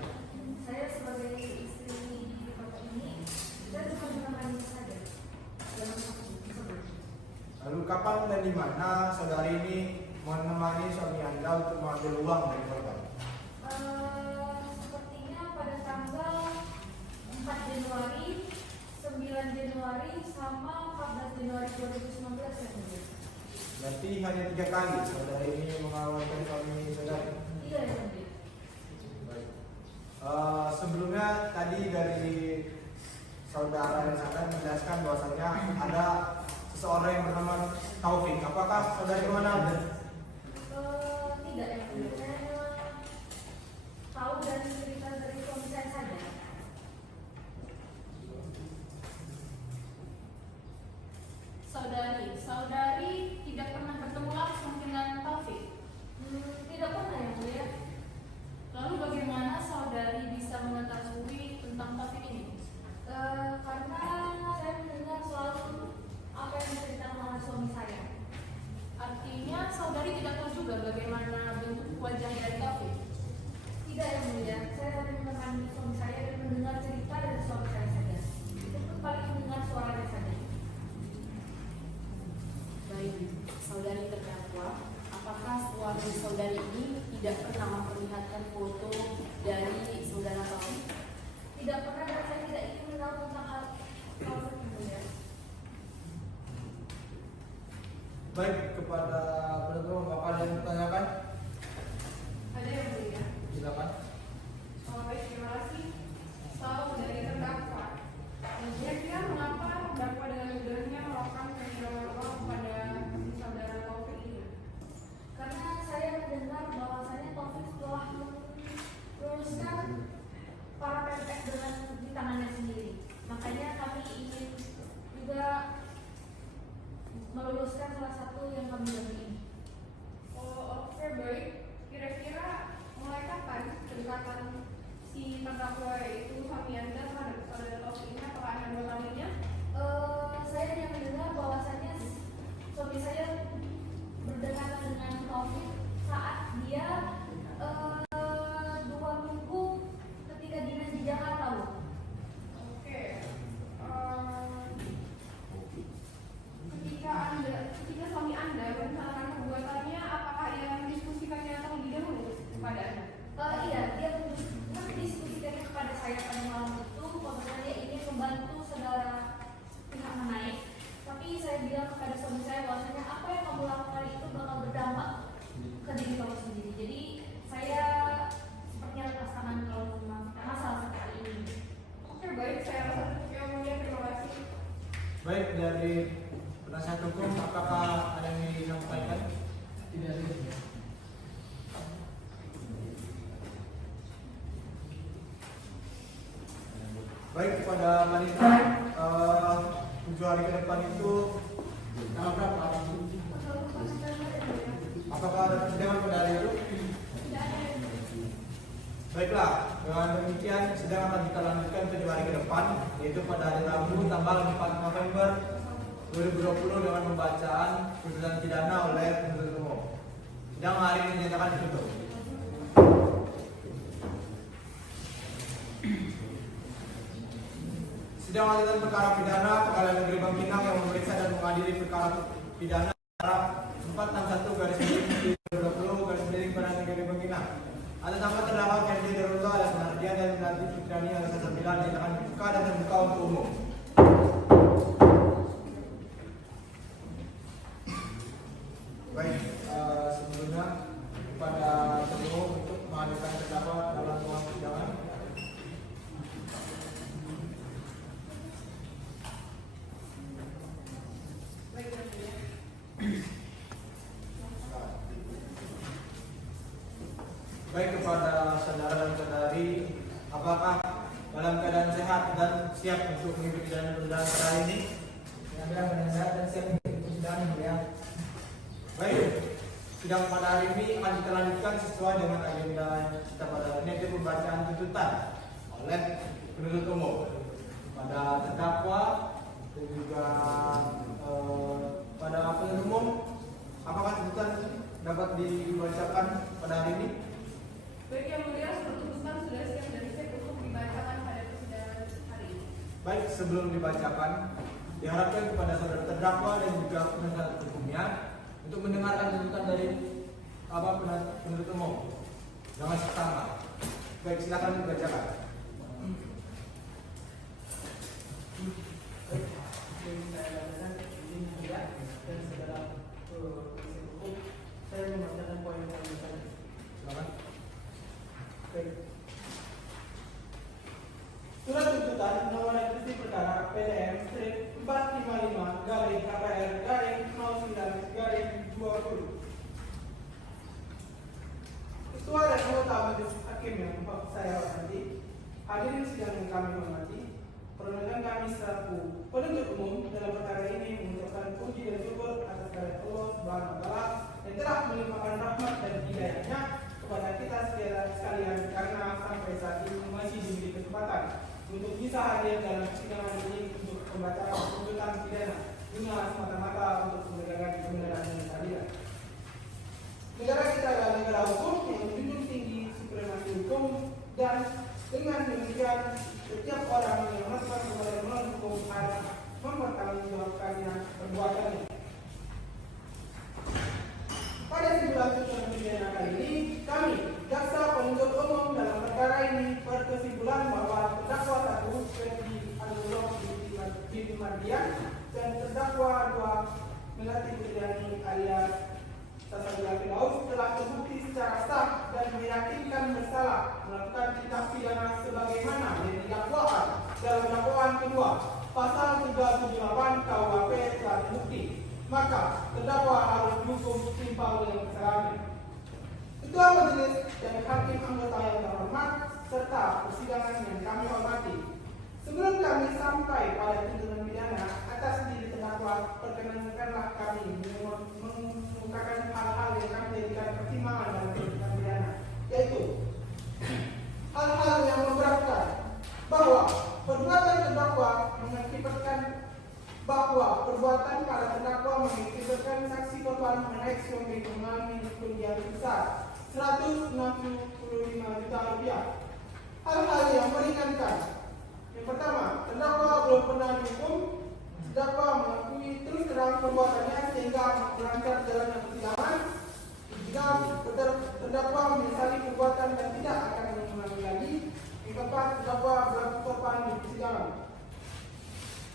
Saya sebagai istri di kota ini, saya cuma menemani saja dalam kasus tersebut. Lalu kapan dan di mana saudari ini menemani suami Anda untuk mengambil uang dari korban? Sepertinya pada tanggal 4 Januari, 9 Januari, sama 14 Januari 2019 ya Mulia. Berarti hanya 3 kali saudari ini mengawalkan suami saudari. Iya ya Mulia. Baik. Sebelumnya tadi dari saudara yang saya menjelaskan bahwasanya ada seseorang yang bernama Taufik. Apakah saudari mengenal? Tidak ya Mulia. Saya hanya tahu dari cerita dari suami saya saja. Saudari tidak pernah bertemu langsung dengan Taufik. Tidak pernah ya Mulia. Lalu bagaimana saudari bisa mengetahui tentang Taufik ini? Karena saya mendengar selalu apa yang diceritakan oleh suami saya. Artinya saudari tidak tahu juga bagaimana bentuk wajah dari Taufik. Tidak ya Mulia, saya hanya menemani suami saya dan mendengar cerita dari suami saya saja. Itu pun paling mendengar suaranya saja. Baik, saudari terdakwa, apakah suami saudari ini tidak pernah memperlihatkan foto dari saudara Taufik? Tidak pernah dan saya tidak ingin mengenal tentang hal tersebut ya. Baik, kepada penutup Bapak ada yang bertanyakan? Ada yang Mulia. Silakan. Baik, terima kasih. Salam dari terdakwa. Kira-kira mengapa terdakwa dengan mudahnya melakukan penyerangan uang kepada saudara Taufik ini? Karena saya mendengar bahwasanya Taufik telah meluluskan para PNS dengan di tangannya sendiri. Makanya kami ingin juga meluluskan salah satu yang kami dampingi. Oke, baik. Kira-kira mulai kapan kedekatan si terdakwa itu suami Anda terhadap saudara Taufik ini? Apakah ada 2 kalinya? Saya hanya mendengar bahwasanya suami saya berdekatan dengan Taufik saat dia 2 minggu ketika dinas di Jakarta. Oke. Ketika suami Anda merencanakan perbuatannya, apakah ia mendiskusikannya terlebih dahulu kepada Anda? Iya, dia mendiskusikannya kepada saya pada malam itu. Bahwasanya dia ingin membantu saudara pihak menaik. Tapi saya bilang kepada suami saya bahwasanya apa yang kamu lakukan itu bakal berdampak ke diri kamu sendiri. Jadi saya sepertinya lepas tangan kalau memang masalah seperti ini. Oke, baik. Saya rasa yang mulia, terima kasih. Baik, dari penasihat hukum apakah ada yang disampaikan? Tidak ada. Baik, kepada Manita 7 hari ke depan itu tanggal berapa? Apakah ada persidangan pada hari itu? Baiklah, dengan demikian sidang akan kita lanjutkan 7 hari ke depan, yaitu pada hari Rabu tanggal 4 November 2020 dengan pembacaan putusan pidana oleh penuntut umum. Sidang hari ini dinyatakan ditutup. Sidang lanjutan perkara pidana Pengadilan Negeri Bangkinang yang memeriksa dan mengadili perkara pidana 461/2020/Pengadilan Negeri Bangkinang. Atas nama terdakwa Ferdi Darullah alias Mardian dan Minati Fitriani alias Sasambilan dinyatakan dibuka dan terbuka untuk umum. Baik, sebelumnya kepada penuntut untuk menghadirkan terdakwa dalam ruang persidangan. Baik, kepada saudara dan saudari, apakah dalam keadaan sehat dan siap untuk mengikuti sidang persidangan pada hari ini? Yang bilang benar sehat dan siap mengikuti persidangan yang mulia. Baik, sidang pada hari ini akan kita lanjutkan sesuai dengan agenda kita pada hari ini, yaitu pembacaan tuntutan oleh penuntut umum pada terdakwa dan juga pada penuntut umum. Apakah tuntutan dapat dibacakan pada hari ini? Baik yang mulia, tuntutan sudah siap dan siap untuk dibacakan pada persidangan hari ini. Baik, sebelum dibacakan, diharapkan kepada saudara terdakwa dan juga penasihat hukumnya untuk mendengarkan tuntutan dari penuntut umum dengan seksama. Baik, silakan dibacakan. Saya membacakan poin-poin tadi. Silakan. Surat tuntutan nomor eksekusi perkara PDM strip 455 garing KPR garing 09 garing 20. Ketua dan anggota majelis hakim yang saya hormati, hadirin sidang yang kami hormati, permohonan kami selaku penuntut umum dalam perkara ini mengucapkan puji dan syukur atas kehadirat Allah Subhanahu wa Ta'ala yang telah melimpahkan rahmat dan hidayahnya kepada kita sekalian, karena sampai saat ini masih diberi kesempatan untuk bisa hadir dalam persidangan ini untuk pembacaan tuntutan pidana guna semata-mata untuk menegakkan kebenaran dan keadilan. Negara kita adalah negara hukum yang menjunjung tinggi supremasi hukum, dan dengan demikian setiap orang yang melakukan pelanggaran melawan hukum harus mempertanggungjawabkannya perbuatannya. Pada simpulan tuntutan pidana kali ini, kami, jaksa penuntut umum dalam perkara ini berkesimpulan bahwa terdakwa 1 Ferdi Anulog binti Mardian dan terdakwa 2 Melati Putriani alias Salsabila Firdaus telah terbukti secara sah dan meyakinkan bersalah melakukan tindak pidana sebagaimana yang didakwakan dalam dakwaan kedua pasal 378 KUHP telah terbukti, maka terdakwa harus dihukum setimpal dengan kesalahannya. Ketua Majelis dan hakim anggota yang terhormat serta persidangan yang kami hormati, sebelum kami sampai pada tuntutan pidana atas diri terdakwa, perkenankanlah kami mengemukakan hal-hal yang kami jadikan pertimbangan dalam tuntutan pidana, yaitu hal-hal yang memberatkan bahwa perbuatan terdakwa mengakibatkan mengakibatkan saksi korban menaik suami mengalami kerugian besar 165 juta rupiah. Hal-hal yang meringankan: yang pertama, terdakwa belum pernah dihukum. Terdakwa mengakui terus terang perbuatannya sehingga melancar jalannya persidangan. Jika terdakwa menyesali perbuatan dan tidak akan mengulangi lagi. Yang keempat, terdakwa berlaku korban di persidangan.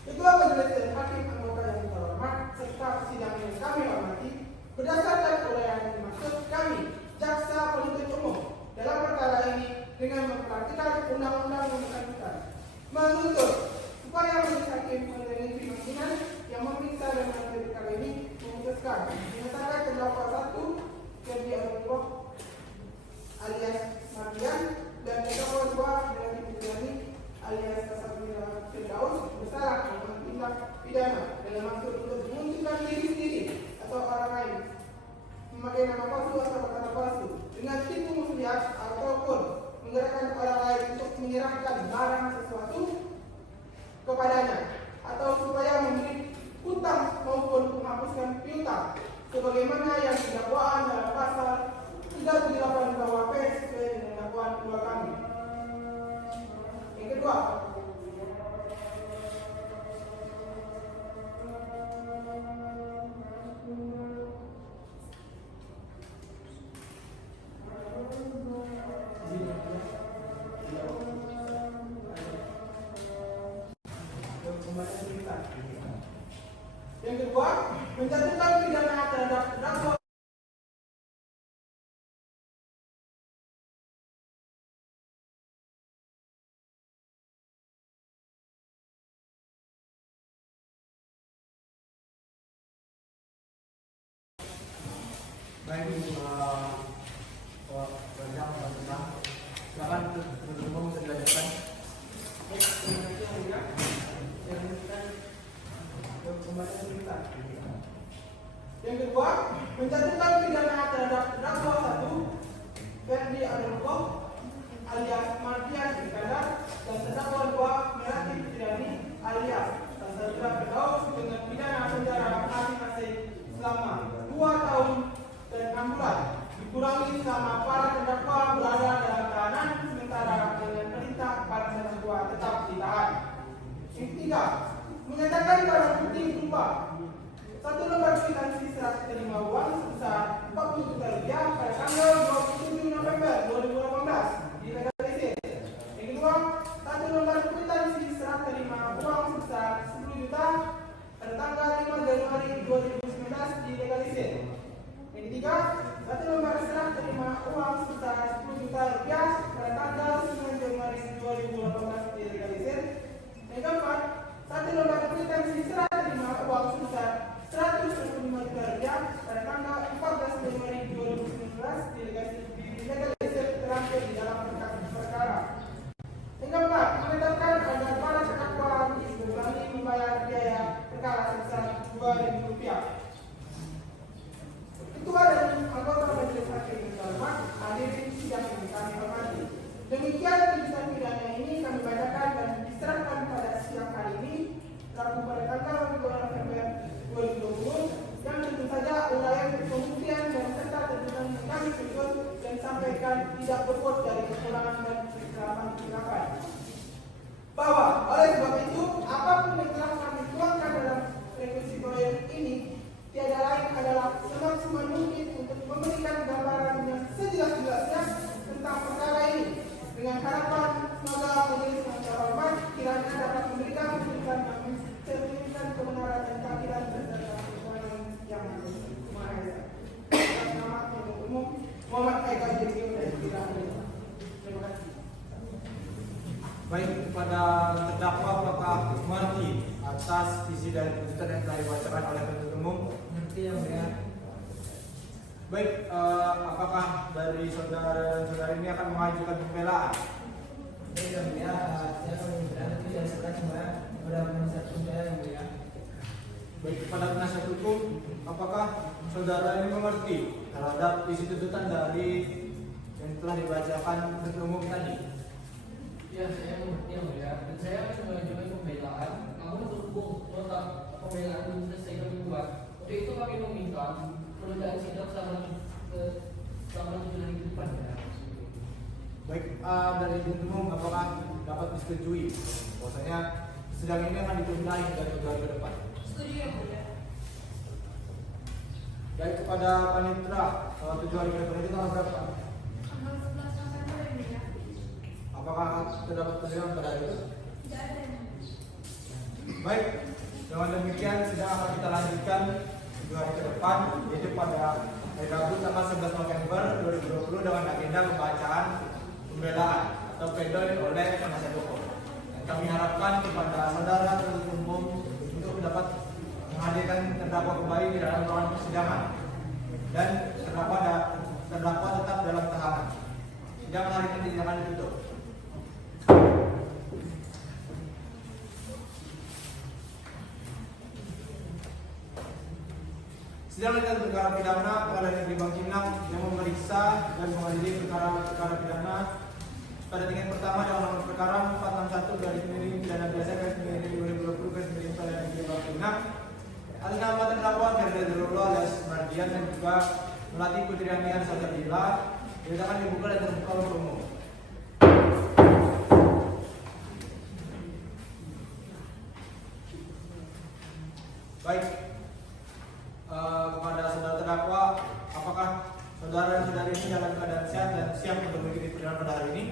Ketua Majelis dan hakim anggota yang terhormat serta persidangan yang kami hormati, berdasarkan uraian yang dimaksud, kami, jaksa penuntut umum dalam perkara ini dengan memperhatikan undang-undang yang bersangkutan, menuntut supaya majelis hakim pengadilan negeri Makinan yang memeriksa dan mengambil perkara ini memutuskan menyatakan terdakwa 1 Ferdi Anulog alias Mardian dan terdakwa 2 Melati Putriani alias Salsabila Firdaus bersalah melakukan tindak pidana dengan maksud untuk menguntungkan diri sendiri atau orang lain, memakai nama palsu atau kata palsu, dengan tipu muslihat ataupun menggerakkan orang lain untuk menyerahkan barang sesuatu kepadanya, atau supaya memberi hutang maupun menghapuskan piutang, sebagaimana yang didakwaan dalam pasal 38 KUHP sesuai dengan dakwaan kedua kami. Yang kedua, menjatuhkan pidana terhadap terdakwa baik. Silakan penuntut umum bisa dilanjutkan. Yang kedua, menjatuhkan pidana terhadap terdakwa 1 Ferdi Adelko alias Mardian Iskandar dan terdakwa 2 Melati Fitriani alias Sandra Firdaus dengan pidana penjara masing-masing selama 2 tahun dan 6 bulan, dikurangi selama para terdakwa berada dalam tahanan sementara dengan perintah para terdakwa tetap ditahan. Yang ketiga, menyatakan barang bukti berupa 1 lembar kwitansi serah terima uang sebesar 40 juta rupiah pada tanggal 27 November 2018 dilegalisir. Yang kedua, 1 lembar kwitansi serah terima uang sebesar 10 juta pada tanggal 5 Januari 2019 dilegalisir. Yang ketiga, 1 lembar serah terima uang sebesar 10 juta rupiah pada tanggal 9 Januari 2018 dilegalisir. Yang keempat, 1 lembar kwitansi serah terima uang sebesar 125 juta rupiah pada tanggal 14 Januari 2019 dilegalisir terakhir di dalam perkara. Yang keempat, menetapkan agar para terdakwa dibebani membayar biaya perkara sebesar Rp2.000. Ketua dan anggota Majelis Hakim yang terhormat, hadirin sidang yang kami hormati. Demikian tuntutan pidana ini kami bacakan dan diserahkan pada siang hari ini, Rabu pada tanggal 2 November 2020, yang tentu saja uraian pembuktian dan serta tuntutan yang kami susun dan sampaikan tidak berbuat dari kekurangan dan kesilapan. Bahwa oleh sebab itu, apapun yang telah kami tuangkan dalam requisitorium ini tiada lain adalah semaksimal mungkin untuk memberikan gambaran yang sejelas-jelasnya tentang perkara ini, dengan harapan semoga majelis yang terhormat kiranya dapat memberikan putusan yang mencerminkan kebenaran dan keadilan serta kebenaran yang Maha Esa. Atas nama Penuntut Umum Muhammad Haikal Jirgio dari Terima kasih. Baik, kepada terdakwa apakah mengerti atas isi dari tuntutan yang telah dibacakan oleh penuntut umum? Mengerti yang mulia. Baik, apakah dari saudara-saudara ini akan mengajukan pembelaan? Baik yang mulia, saya akan membela tapi saya serta semua kepada penasihat hukum saya yang mulia. Baik, kepada penasihat hukum, apakah saudara ini mengerti terhadap isi tuntutan dari yang telah dibacakan penuntut umum tadi? Ya, saya mengerti yang mulia dan saya akan mengajukan pembelaan. Namun berhubung nota pembelaan belum selesai kami buat, untuk itu kami meminta penundaan sidang selama 7 hari ke depan ya. Baik, dari penuntut umum apakah dapat disetujui bahwasanya sidang ini akan ditunda hingga 7 hari ke depan? Setuju yang mulia. Baik, kepada panitera 7 hari ke depan itu tanggal berapa? Tanggal 11 November yang mulia. Apakah terdapat persidangan pada hari itu? Tidak ada yang mulia. Baik, dengan demikian sidang akan kita lanjutkan 7 hari ke depan, yaitu pada hari Rabu tanggal 11 November 2020 dengan agenda pembacaan pembelaan atau pledoi oleh penasihat hukum. Dan kami harapkan kepada saudara penuntut umum untuk dapat menghadirkan terdakwa kembali di dalam ruangan persidangan dan terdakwa tetap dalam tahanan. Sidang hari ini tidak akan ditutup. Sidang lanjutan perkara pidana Pengadilan Negeri Bangkinang yang memeriksa dan mengadili perkara pidana pada tingkat pertama dalam nomor perkara 461 garis miring pidana biasa garis miring 2020 garis miring Pengadilan Negeri Bangkinang atas nama terdakwa Ferdi Adelko alias Mardian dan juga Melati Fitriani alias Sandra dinyatakan dibuka dan terbuka untuk umum. Baik. Kepada saudara terdakwa, apakah saudara dan saudari ini dalam keadaan sehat dan siap untuk mengikuti persidangan pada hari ini?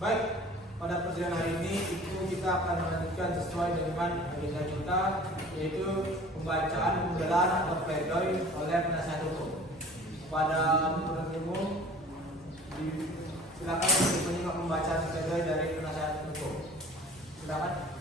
Baik, pada persidangan hari ini itu kita akan melanjutkan sesuai dengan agenda kita, yaitu pembacaan pembelaan atau pledoi oleh penasihat hukum. Kepada penuntut umum, silakan untuk menyimak pembacaan pledoi dari penasihat hukum. Silakan.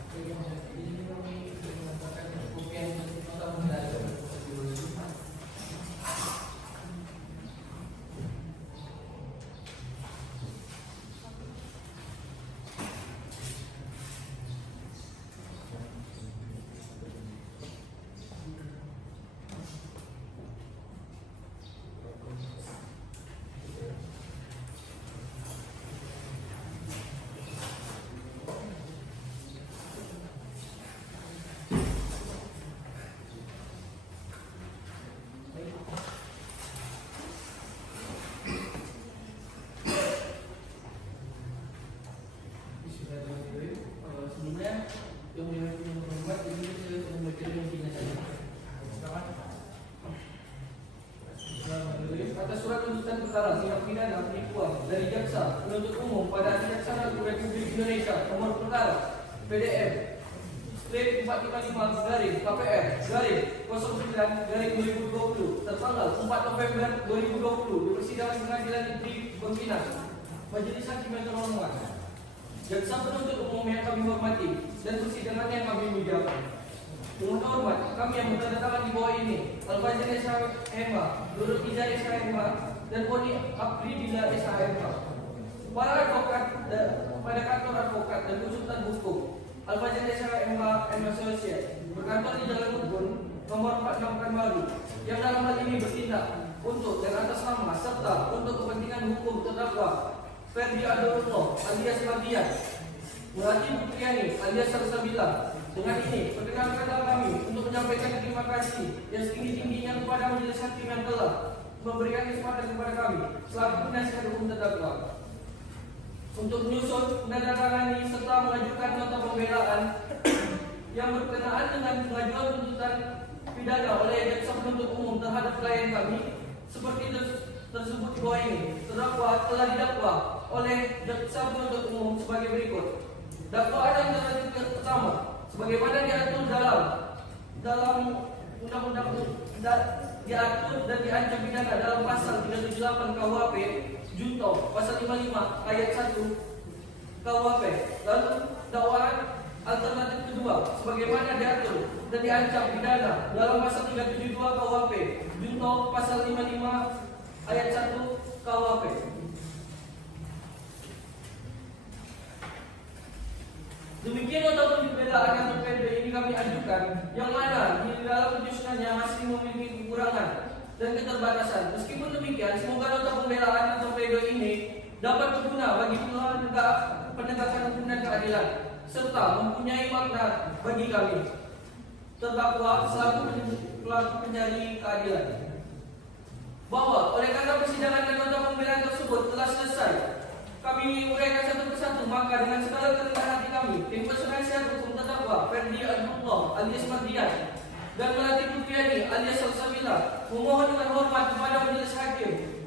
PDM strip 455 garing KPR garing 09 garing 2020 tertanggal 4 November 2020 di persidangan pengadilan negeri Bangkinang. Majelis Hakim yang terhormat, jaksa penuntut umum yang kami hormati dan persidangan yang kami muliakan. Mohon hormat, kami yang bertanda di bawah ini Al-Fajr SHMH, Nurul Iza SHMH, dan Poni Apridila SHMH. Para advokat pada kantor advokat dan konsultan hukum Al-Fajr SHMH and Associates berkantor di Jalan Ubun nomor 46 Pekanbaru yang dalam hal ini bertindak untuk dan atas nama serta untuk kepentingan hukum terdakwa Ferdi Adorno alias Mardian, Melati Putriani alias Salsabila. Dengan ini, perkenankanlah kami untuk menyampaikan terima kasih yang setinggi-tingginya kepada majelis hakim yang telah memberikan kesempatan kepada kami selaku penasihat hukum terdakwa untuk menyusun, menandatangani serta mengajukan nota pembelaan yang berkenaan dengan pengajuan tuntutan pidana oleh jaksa penuntut umum terhadap klien kami seperti tersebut di bawah ini. Terdakwa telah didakwa oleh jaksa penuntut umum sebagai berikut. Dakwaan yang tertentu pertama, sebagaimana diatur dalam undang-undang diatur dan diancam pidana dalam pasal 378 KUHP junto pasal 55 ayat 1 KUHP. Lalu dakwaan alternatif kedua, sebagaimana diatur dan diancam pidana dalam pasal 372 KUHP junto pasal 55 ayat 1 KUHP. Demikian nota pembelaan yang berbeda ini kami ajukan, yang mana di dalam penyusunannya masih memiliki kekurangan dan keterbatasan. Meskipun demikian, semoga nota pembelaan atau pledoi ini dapat berguna bagi penegakan hukum dan keadilan, serta mempunyai makna bagi kami terdakwa selaku pelaku pencari keadilan. Bahwa oleh karena persidangan dan nota pembelaan tersebut telah selesai, kami uraikan satu persatu, maka dengan segala kerendahan hati kami, tim penasihat hukum terdakwa Ferdi Adorno alias Mardian dan Melati Putriani alias Salsabila memohon dengan hormat kepada majelis hakim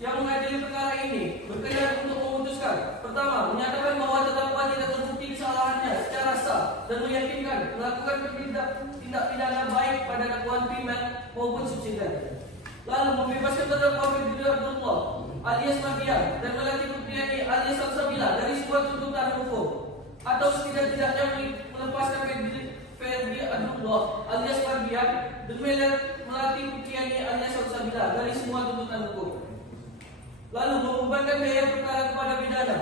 yang mengadili perkara ini berkenan untuk memutuskan: pertama, menyatakan bahwa terdakwa tidak terbukti kesalahannya secara sah dan meyakinkan melakukan tindak pidana baik pada dakwaan primer maupun subsidiar. Lalu membebaskan terdakwa Ferdi Adorno alias Mardian dan Melati Putriani alias Salsabila dari sebuah tuntutan hukum, atau setidak-tidaknya melepaskan Ferdi Adorno alias Mardian dan Melati Putriani alias Salsabila dari semua tuntutan hukum. Lalu membebankan biaya perkara kepada negara.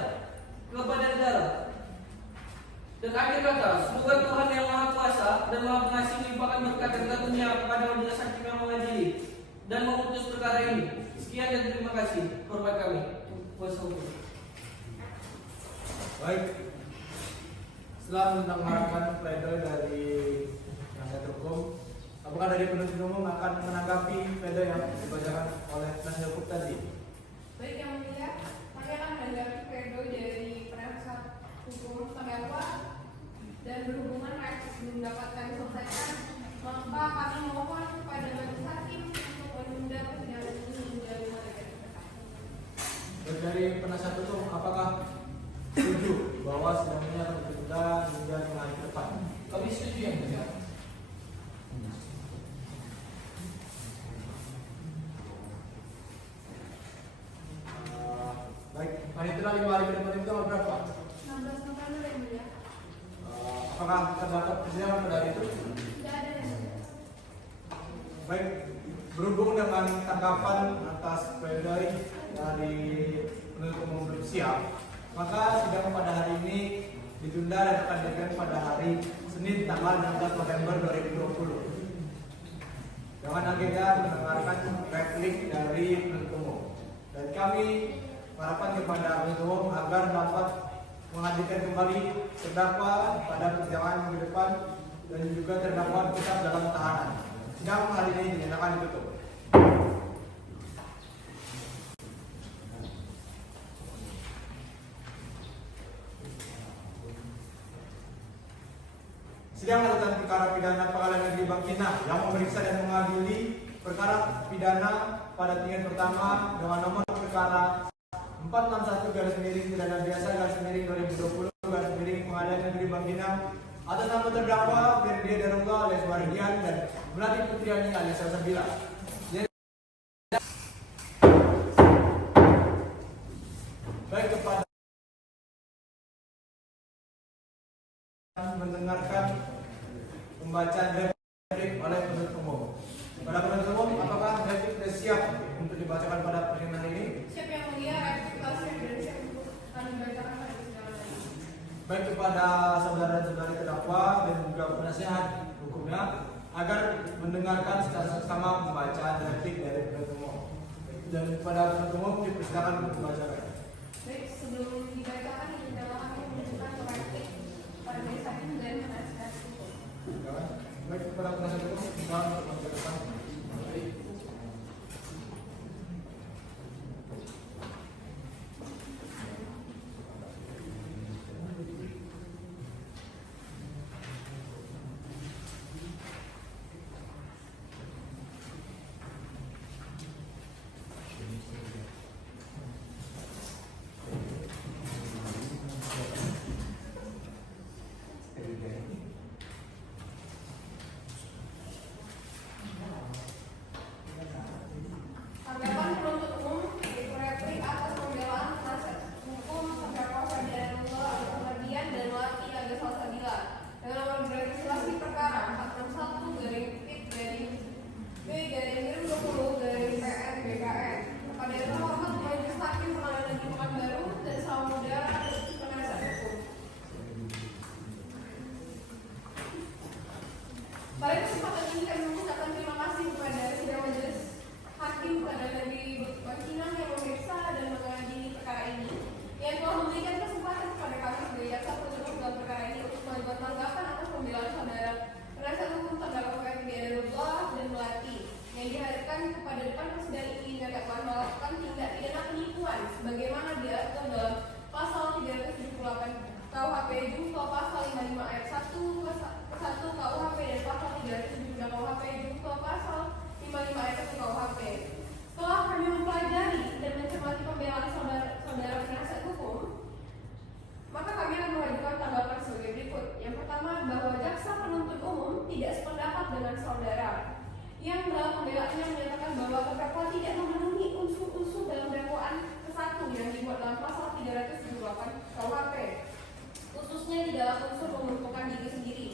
Dan akhir kata, semoga Tuhan yang Maha Kuasa dan Maha Pengasih melimpahkan berkat dan karunia kepada majelis hakim yang mengadili dan memutus perkara ini. Sekian dan terima kasih. Hormat kami. Wassalamualaikum. Baik. Setelah mendengarkan pledoi dari penasihat hukum, apakah dari penuntut umum akan menanggapi pledoi yang dibacakan oleh penasihat hukum tadi? Baik, yang mulia, kami akan menanggapi pledoi dari penasihat hukum terdakwa dan berhubungan mendapatkan selesaikan, maka kami mohon kepada majelis hakim untuk menunda persidangan ini hingga 5 hari ke depan. Dari penasihat hukum, apakah setuju bahwa sidangnya akan ditunda hingga 5 hari ke depan? Kami setuju yang mulia. Baik, panitia 5 hari ke depan itu tanggal berapa? 16 November yang mulia. Apakah terdapat persidangan pada hari itu? Tidak ada yang mulia. Baik, berhubung dengan tanggapan atas pledoi dari penuntut umum belum siap, maka sidang pada hari ini ditunda dan akan diadakan pada hari Senin tanggal 16 November 2020 dengan agenda mendengarkan replik dari penuntut umum. Dan kami mengharapkan kepada penuntut umum agar dapat menghadirkan kembali terdakwa pada persidangan minggu depan dan juga terdakwa tetap dalam tahanan. Sidang hari ini dinyatakan ditutup. Sidang lanjutan perkara pidana Pengadilan Negeri Bangkinang yang memeriksa dan mengadili perkara pidana pada tingkat pertama dengan nomor perkara 461 pidana biasa 2020 Miring Pengadilan Negeri Bangkinang atas nama terdakwa Ferdi Darullah alias Wardian dan Melati Putriani alias Salsabila. Baik, kepada mendengarkan pembacaan replik oleh penuntut umum. Pada penuntut umum, apakah replik sudah siap untuk dibacakan pada persidangan ini? Siap yang mulia, replikasi dan siap untuk kami bacakan pada persidangan ini. Baik, kepada saudara-saudari terdakwa dan juga penasihat hukumnya agar mendengarkan secara seksama pembacaan replik dari penuntut umum. Dan kepada penuntut umum dipersilakan untuk membacakan. Baik, sebelum dibacakan ini adalah kami menunjukkan replik pada majelis hakim dan penasihat hukum. Baik, kepada penasihat hukum silakan untuk membacakan. Tanggapan penuntut umum yaitu replik atas pembelaan penasihat hukum terdakwa Ferdi Darullah alias Wardian dan Melati alias Salsabila dengan nomor registrasi perkara 461-B-20-PN BKN kepada yang terhormat Majelis Hakim Pengadilan Negeri Pekanbaru dan saudara penasihat hukum. Pada kesempatan ini kami mengucapkan terima kasih kepada sidang majelis Hakim Pengadilan Negeri Bangkinang yang memeriksa dan mengadili perkara ini, yang telah memberikan kesempatan kepada kami sebagai jaksa penuntut dalam perkara ini untuk mengajukan tanggapan atas pembelaan saudara penasihat hukum terdakwa Ferdi Darullah dan Melati yang dihadirkan kepada depan persidangan ini dengan dakwaan melakukan tindak pidana penipuan sebagaimana diatur dalam pasal 378 KUHP junto pasal 55 ayat 1 ke 1 KUHP dan pasal 372 KUHP junto pasal 55 ayat 1 KUHP. Setelah kami mempelajari dan mencermati pembelaan saudara penasihat hukum, maka kami akan mengajukan tanggapan sebagai berikut. Yang pertama, bahwa jaksa penuntut umum tidak sependapat dengan saudara yang dalam pembelaannya menyatakan bahwa terdakwa tidak memenuhi unsur-unsur dalam dakwaan ke-1 yang dibuat dalam pasal 378 KUHP, khususnya di dalam unsur menguntungkan diri sendiri.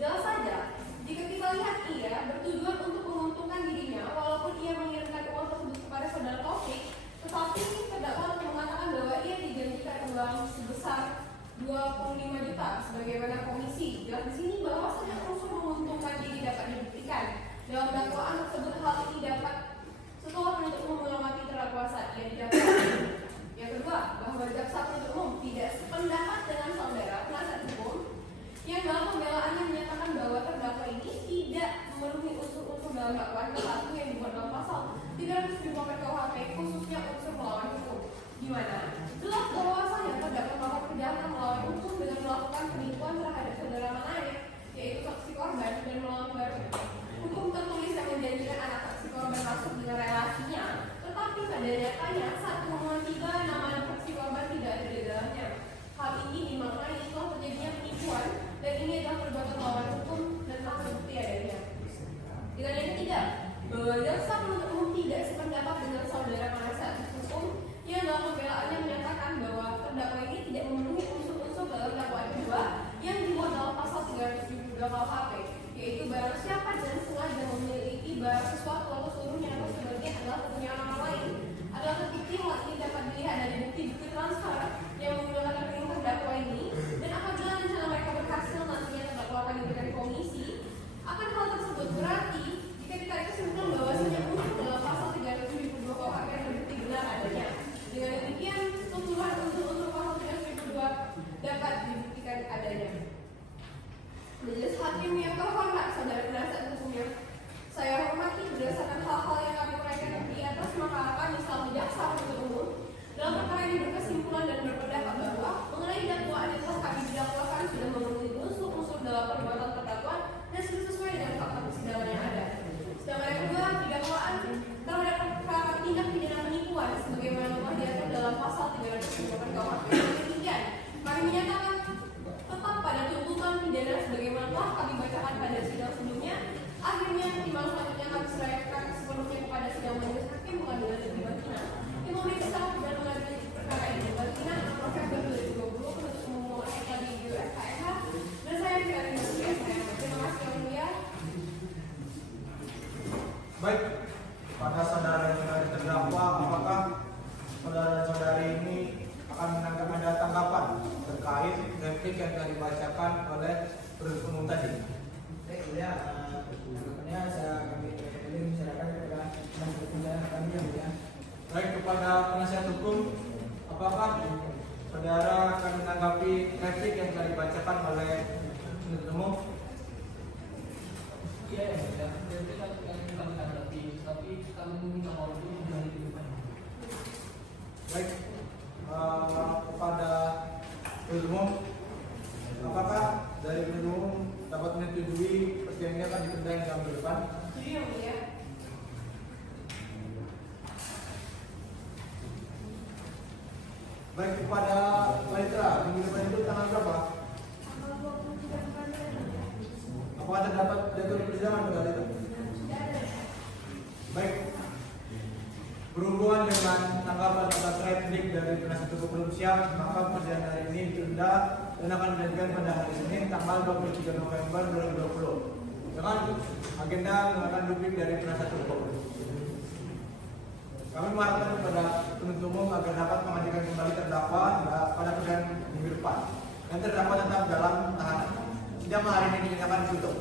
Jelas saja, jika kita lihat ia bertujuan untuk menguntungkan dirinya, walaupun ia mengirimkan uang tersebut kepada saudara Taufik, tetapi terdakwa mengatakan bahwa ia dijanjikan uang sebesar 25 juta sebagaimana komisi. Jelas di sini bahwa saja unsur menguntungkan diri dapat dibuktikan. Dalam dakwaan tersebut hal ini dapat setelah penuntut umum mengamati terdakwa saat ia didakwa. Yang kedua, bahwa jaksa penuntut umum tidak sependapat dengan saudara penasihat hukum yang dalam pembelaannya menyatakan bahwa terdakwa ini tidak memenuhi unsur-unsur dalam dakwaan ke-1 yang dibuat dalam pasal 374 KUHP, khususnya unsur melawan hukum, di mana jelas bahwasanya terdakwa melakukan kejahatan melawan hukum dengan melakukan penipuan terhadap saudara Manaik, yaitu saksi korban, dan melanggar hukum tertulis yang menjanjikan anak saksi korban masuk dengan relasinya, tetapi pada nyatanya saat pengumuman 3 nama saksi korban tidak ada di dalamnya. Hal ini dimaknai setelah terjadinya penipuan dan ini adalah perbuatan melawan hukum dan tak terbukti adanya. Dengan yang ketiga, bahwa jaksa penuntut umum tidak sependapat dengan saudara penasihat hukum yang dalam pembelaannya menyatakan bahwa terdakwa ini tidak memenuhi unsur-unsur dalam dakwaan kedua yang dimuat dalam pasal 372 KUHP, yaitu barang siapa dan sengaja memiliki barang sesuatu atau seluruhnya atau sebagian adalah kepunyaan orang lain adalah terbukti. Hal ini dapat dilihat dari bukti-bukti transfer yang menggunakan rekening terdakwa ini, dan apabila rencana mereka berhasil nantinya terdakwa akan diberikan komisi akan hal tersebut. Berarti jika ditarik kesimpulan bahwasanya untuk Apakah terdapat jatuh di persidangan pada hal itu? Baik. Berhubungan dengan tanggapan atas replik dari penasihat hukum belum siap, maka persidangan hari ini ditunda dan akan dilanjutkan pada hari Senin tanggal 23 November 2020 dengan agenda menggunakan duplik dari penasihat hukum. Kami mengharapkan kepada penuntut umum agar dapat mengajukan kembali terdakwa pada persidangan minggu depan dan terdakwa tetap dalam tahanan. Sidang hari ini dinyatakan ditutup.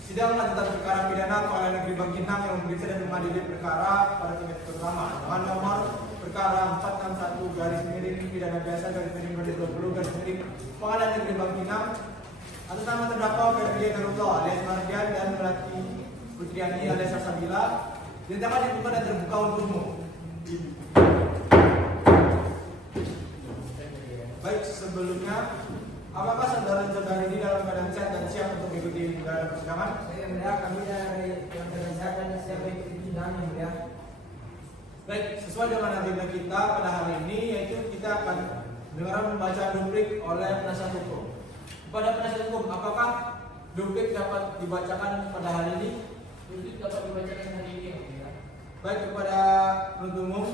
Sidang lanjutan perkara pidana Pengadilan Negeri Bangkinang yang memeriksa dan mengadili perkara pada tingkat pertama dengan nomor perkara 461 pidana biasa 2020 Pengadilan Negeri Bangkinang atas nama terdakwa Ferdi Darullah alias Mardian dan Melati Putriani alias Salsabila dinyatakan dibuka dan terbuka untuk umum. Baik, sebelumnya apakah saudara-saudara ini dalam keadaan sehat dan siap untuk mengikuti dalam persidangan? Saya mulia, kami dari yang terlihat dan siap mengikuti sidang yang mulia. Baik, sesuai dengan agenda kita pada hari ini yaitu kita akan mendengarkan pembacaan duplik oleh penasihat hukum. Kepada penasihat hukum, apakah duplik dapat dibacakan pada hari ini? Duplik dapat dibacakan hari ini ya mulia. Baik, kepada penuntut umum,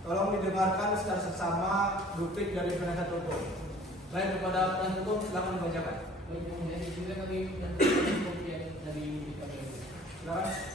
tolong didengarkan secara seksama duplik dari penasihat hukum. Baik, kepada penasihat hukum silakan membacakan. Baik, yang mulia, juga kami menyampaikan kopi dari kami. Silakan.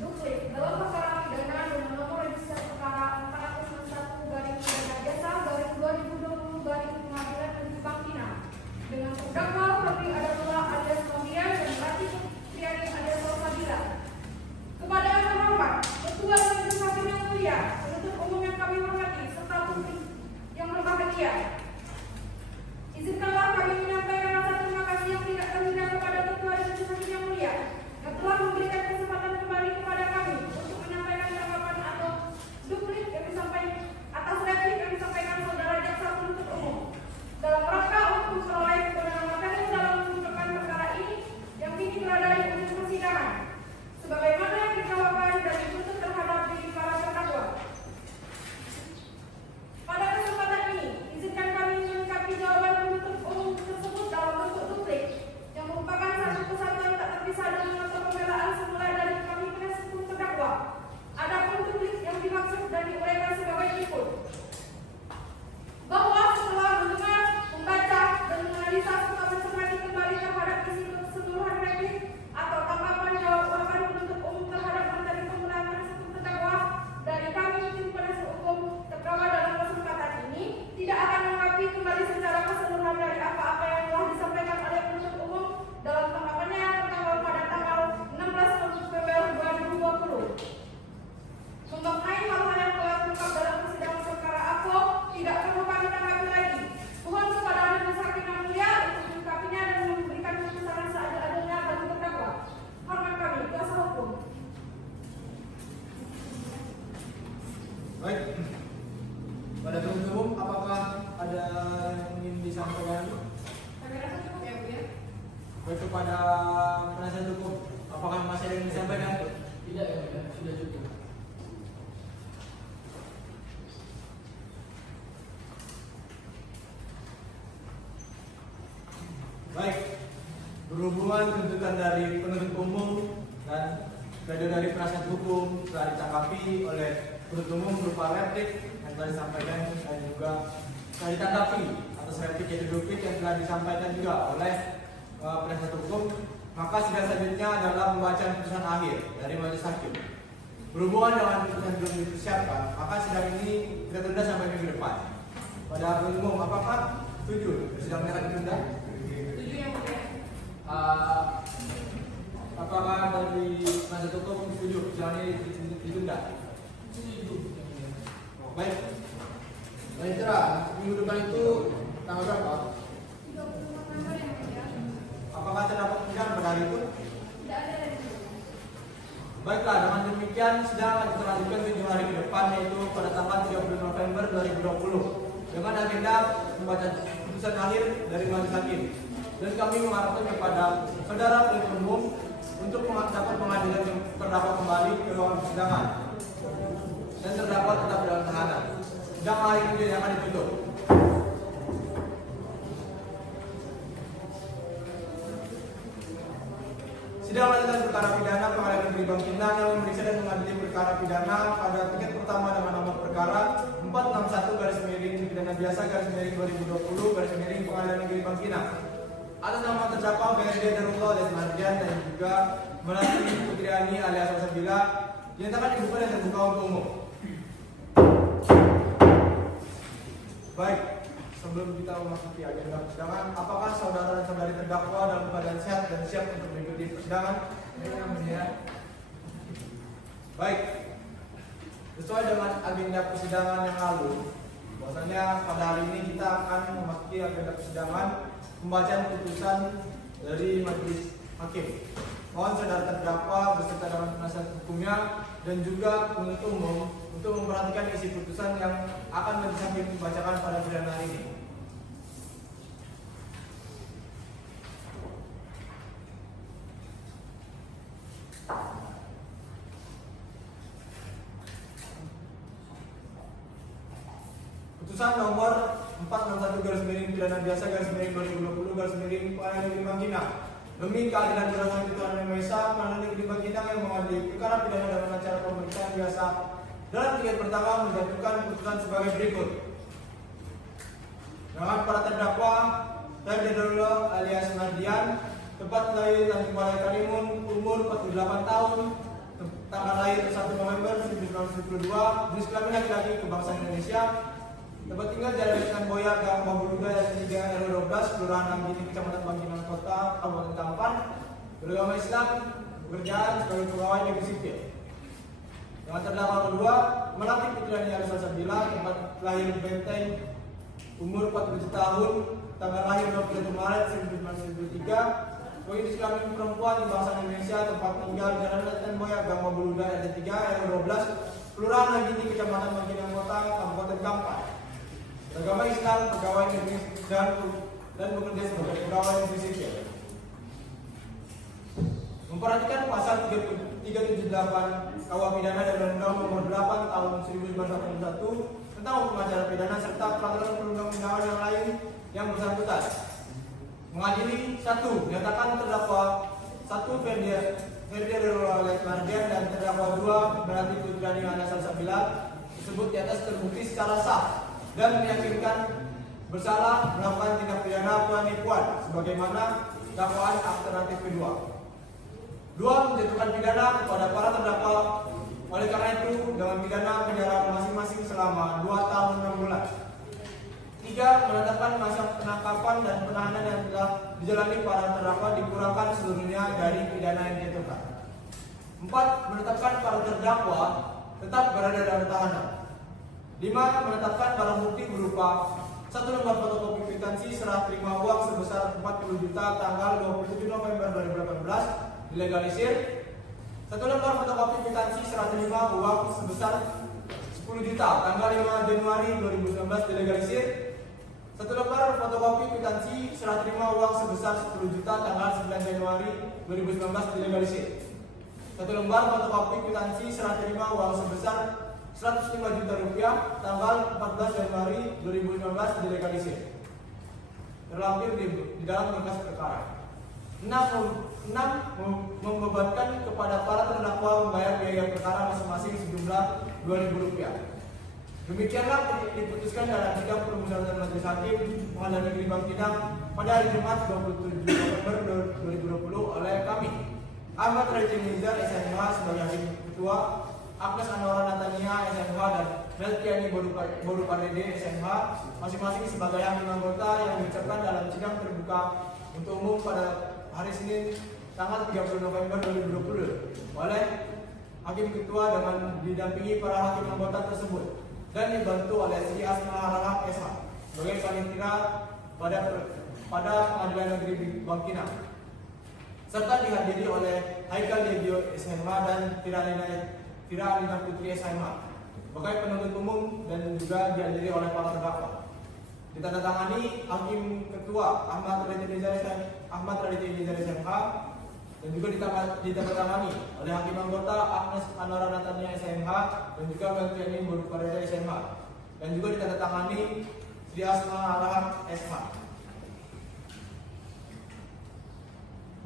Duplik dalam perkara pidana dengan nomor registrasi perkara 461/2020 Pengadilan Negeri Bangkinang dengan terdakwa Ferdi Darullah alias Mardian dan Melati Putriani alias Salsabila. Kepada yang terhormat Ketua Majelis Hakim yang mulia, penuntut umum yang kami hormati serta publik yang berbahagia, izinkanlah kami menyampaikan rasa terima kasih yang tidak terhingga kepada Ketua Majelis Hakim yang mulia yang telah memberikan kesempatan kembali kepada kami untuk menyampaikan tanggapan atau duplik yang disampaikan atas replik yang disampaikan saudara jaksa penuntut umum dalam rangka untuk memperoleh kewenangan materi dalam mengungkapkan perkara ini yang kini berada di ujung persidangan sebagaimana yang dikhawatirkan dan dituntut terhadap diri para terdakwa. Pada kesempatan ini, izinkan kami melengkapi jawaban penuntut umum tersebut dalam bentuk duplik yang merupakan satu kesatuan tak terpisah dengan nota pembelaan semula dari kami penasihat hukum terdakwa. Adapun duplik yang dimaksud dan diuraikan sebagai berikut. Bahwa setelah mendengar, membaca, dan menganalisa serta mencermati kembali terhadap isi keseluruhan replik atau tanggapan jawaban penuntut umum terhadap materi pembelaan penasihat hukum terdakwa dari kami tim penasihat hukum terdakwa dalam kesempatan ini tidak akan mengungkapkan kembali secara keseluruhan dari apa-apa yang telah disampaikan oleh penuntut umum dalam tanggapannya yang tertanggal pada tanggal 16 November 2020. Mengenai hal-hal yang telah terungkap dalam persidangan perkara APO tidak perlu kami tanggapi lagi. Mohon kepada Majelis Hakim yang mulia untuk melengkapinya dan memberikan keputusan seadil-adilnya bagi terdakwa. Hormat kami, kuasa hukum. Baik. Pada penuntut umum, apakah ada yang ingin disampaikan? Kami rasa cukup ya, Bu ya. Baik, kepada penasihat hukum, apakah masih ada yang disampaikan? Tidak ya mulia, sudah cukup. Baik, berhubungan tuntutan dari penuntut umum dan dari penasihat hukum telah ditanggapi oleh penuntut umum berupa replik yang telah disampaikan dan juga telah ditanggapi atas replik yaitu duplik yang telah disampaikan juga oleh penasihat hukum. Maka sidang selanjutnya adalah pembacaan putusan akhir dari majelis hakim. Berhubungan dengan putusan belum dipersiapkan, maka sidang ini kita tunda sampai minggu depan. Pada penuntut umum, apakah setuju sidangnya akan ditunda? Setuju yang mulia. Apakah dari penasihat hukum setuju sidang ini ditunda? Setuju yang mulia. Baik. Baik, Tra, minggu depan itu tanggal berapa? 30 November yang mulia. Apakah terdapat pembicaraan demikian, sidang akan kita lanjutkan 7 hari ke depan, yaitu pada tanggal 30 November 2020 dengan agenda pembacaan putusan akhir dari majelis hakim. Dan kami mengharapkan kepada saudara penuntut umum untuk dapat pengadilan yang terdakwa kembali ke ruang persidangan dan terdakwa tetap dalam tahanan. Sidang hari ini akan ditutup. Sidang lanjutan perkara pidana Pengadilan Negeri Bangkinang yang memeriksa dan mengadili perkara pidana pada tingkat pertama dengan nomor perkara 461 pidana biasa 2020 Pengadilan Negeri Bangkinang atas nama terdakwa BRD Darullah alias Mardian dan juga Melati Putriani alias Salsabila dinyatakan dibuka dan terbuka untuk umum. Baik, sebelum kita memasuki agenda persidangan, apakah saudara dan saudari terdakwa dalam keadaan sehat dan siap untuk mengikuti persidangan? Baik, sesuai dengan agenda persidangan yang lalu, bahwasanya pada hari ini kita akan memasuki agenda persidangan pembacaan putusan dari majelis hakim. Mohon saudara terdakwa beserta dengan penasihat hukumnya dan juga penuntut umum untuk memperhatikan isi putusan yang akan majelis hakim membacakan pada persidangan hari ini. Putusan nomor 461 pidana biasa 2020 Pengadilan Negeri Bangkinang demi keadilan berdasarkan Tuhan Yang Maha Esa, Pengadilan Negeri Bangkinang yang mengadili perkara pidana dengan acara pemeriksaan biasa dalam tingkat pertama menjatuhkan putusan sebagai berikut. Dengan para terdakwa BRD Darullah alias Mardian, tempat lahir Tanjung Balai Karimun, umur 48 tahun, tanggal lahir 1 November 1992, jenis kelamin laki-laki, kebangsaan Indonesia, tempat tinggal Jalan Ikan Boya, Gang Babuluda, RT 3 RW 12, Kelurahan Anggini, Kecamatan Bangkinang Kota, Kabupaten Tampan, beragama Islam, pekerjaan sebagai pegawai negeri sipil. Yang terdakwa kedua, Melati Putriani alias Salsabila, tempat lahir Benteng, umur 47 tahun, tanggal lahir 21 Maret 1993, sebagai jenis kelamin perempuan, kebangsaan Indonesia, tempat tinggal Jalan Ikan Boya, Gang Babuluda, RT 3 RW 12, Kelurahan Anggini, Kecamatan Bangkinang Kota, Kabupaten Tampan. Agama Islam, pegawai negeri dan bekerja sebagai pegawai negeri sipil. Memperhatikan pasal 378 KUH Pidana dan Undang-Undang Nomor 8 Tahun 1981 tentang hukum acara pidana serta peraturan perundang-undangan yang lain yang bersangkutan. Mengadili 1. Menyatakan terdakwa 1. Ferdi Darullah alias Mardian dan terdakwa 2. Melati Putriani alias Salsabila tersebut di atas terbukti secara sah dan meyakinkan bersalah melakukan tindak pidana penipuan sebagaimana dakwaan alternatif kedua. 2. Menjatuhkan pidana kepada para terdakwa oleh karena itu dengan pidana penjara masing-masing selama 2 tahun 6 bulan. 3. Menetapkan masa penangkapan dan penahanan yang telah dijalani para terdakwa dikurangkan seluruhnya dari pidana yang dijatuhkan. 4. Menetapkan para terdakwa tetap berada dalam tahanan. 5. Menetapkan barang bukti berupa 1 lembar fotokopi kwitansi serah terima uang sebesar 40 juta tanggal 27 November 2018 dilegalisir. 1 lembar fotokopi kwitansi serah terima uang sebesar 10 juta tanggal 5 Januari 2019 dilegalisir. 1 lembar fotokopi kwitansi serah terima uang sebesar 10 juta tanggal 9 Januari 2019 dilegalisir. 1 lembar fotokopi kwitansi serah terima uang sebesar 105 juta rupiah tanggal 14 Januari 2019 dilegalisir. Terlampir di dalam berkas perkara. 6. Membebankan kepada para terdakwa membayar biaya perkara masing-masing sejumlah Rp2.000. Demikianlah diputuskan dalam sidang permusyawaratan majelis hakim Pengadilan Negeri Bangkinang pada hari Jumat 27 November 2020 oleh kami Ahmad Rajin Nizar SMH sebagai hakim ketua, Agnes Anwar Natania SMH dan Melkiani Borupadede SMH masing-masing sebagai hakim anggota yang diucapkan dalam sidang terbuka untuk umum pada hari Senin tanggal 30 November 2020 oleh hakim ketua dengan didampingi para hakim anggota tersebut dan dibantu oleh Sri Asma Harahap SH sebagai panitia pada Pengadilan Negeri Bangkinang serta dihadiri oleh Haikal Dedio SMH dan Fira Alina Putri SMH sebagai penuntut umum dan juga dihadiri oleh para terdakwa. Ditandatangani Hakim Ketua Ahmad Raditya Eliezer SMH dan juga ditandatangani oleh Hakim Anggota Agnes Anwar Natania SMH dan juga Melkiani Burpareda SMH dan juga ditandatangani Sri Asma Alahan SH.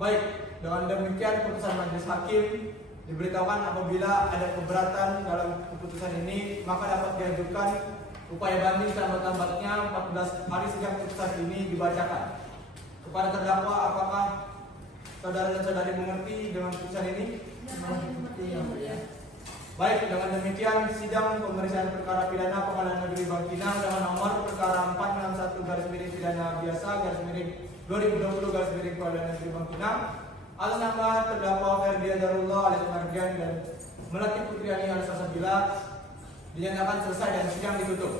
Baik, dengan demikian putusan majelis hakim diberitahukan apabila ada keberatan dalam keputusan ini maka dapat diajukan upaya banding selambat-lambatnya 14 hari sejak putusan ini dibacakan. Kepada terdakwa, apakah saudara dan saudari mengerti dengan putusan ini? Baik, dengan demikian sidang pemeriksaan perkara pidana Pengadilan Negeri Bangkinang dengan nomor perkara 461 pidana biasa 2020 Pengadilan Negeri Bangkinang atas nama terdakwa Ferdia Darullah alias Mardian dan Melati Putriani alias Salsabila dinyatakan selesai dan sidang ditutup.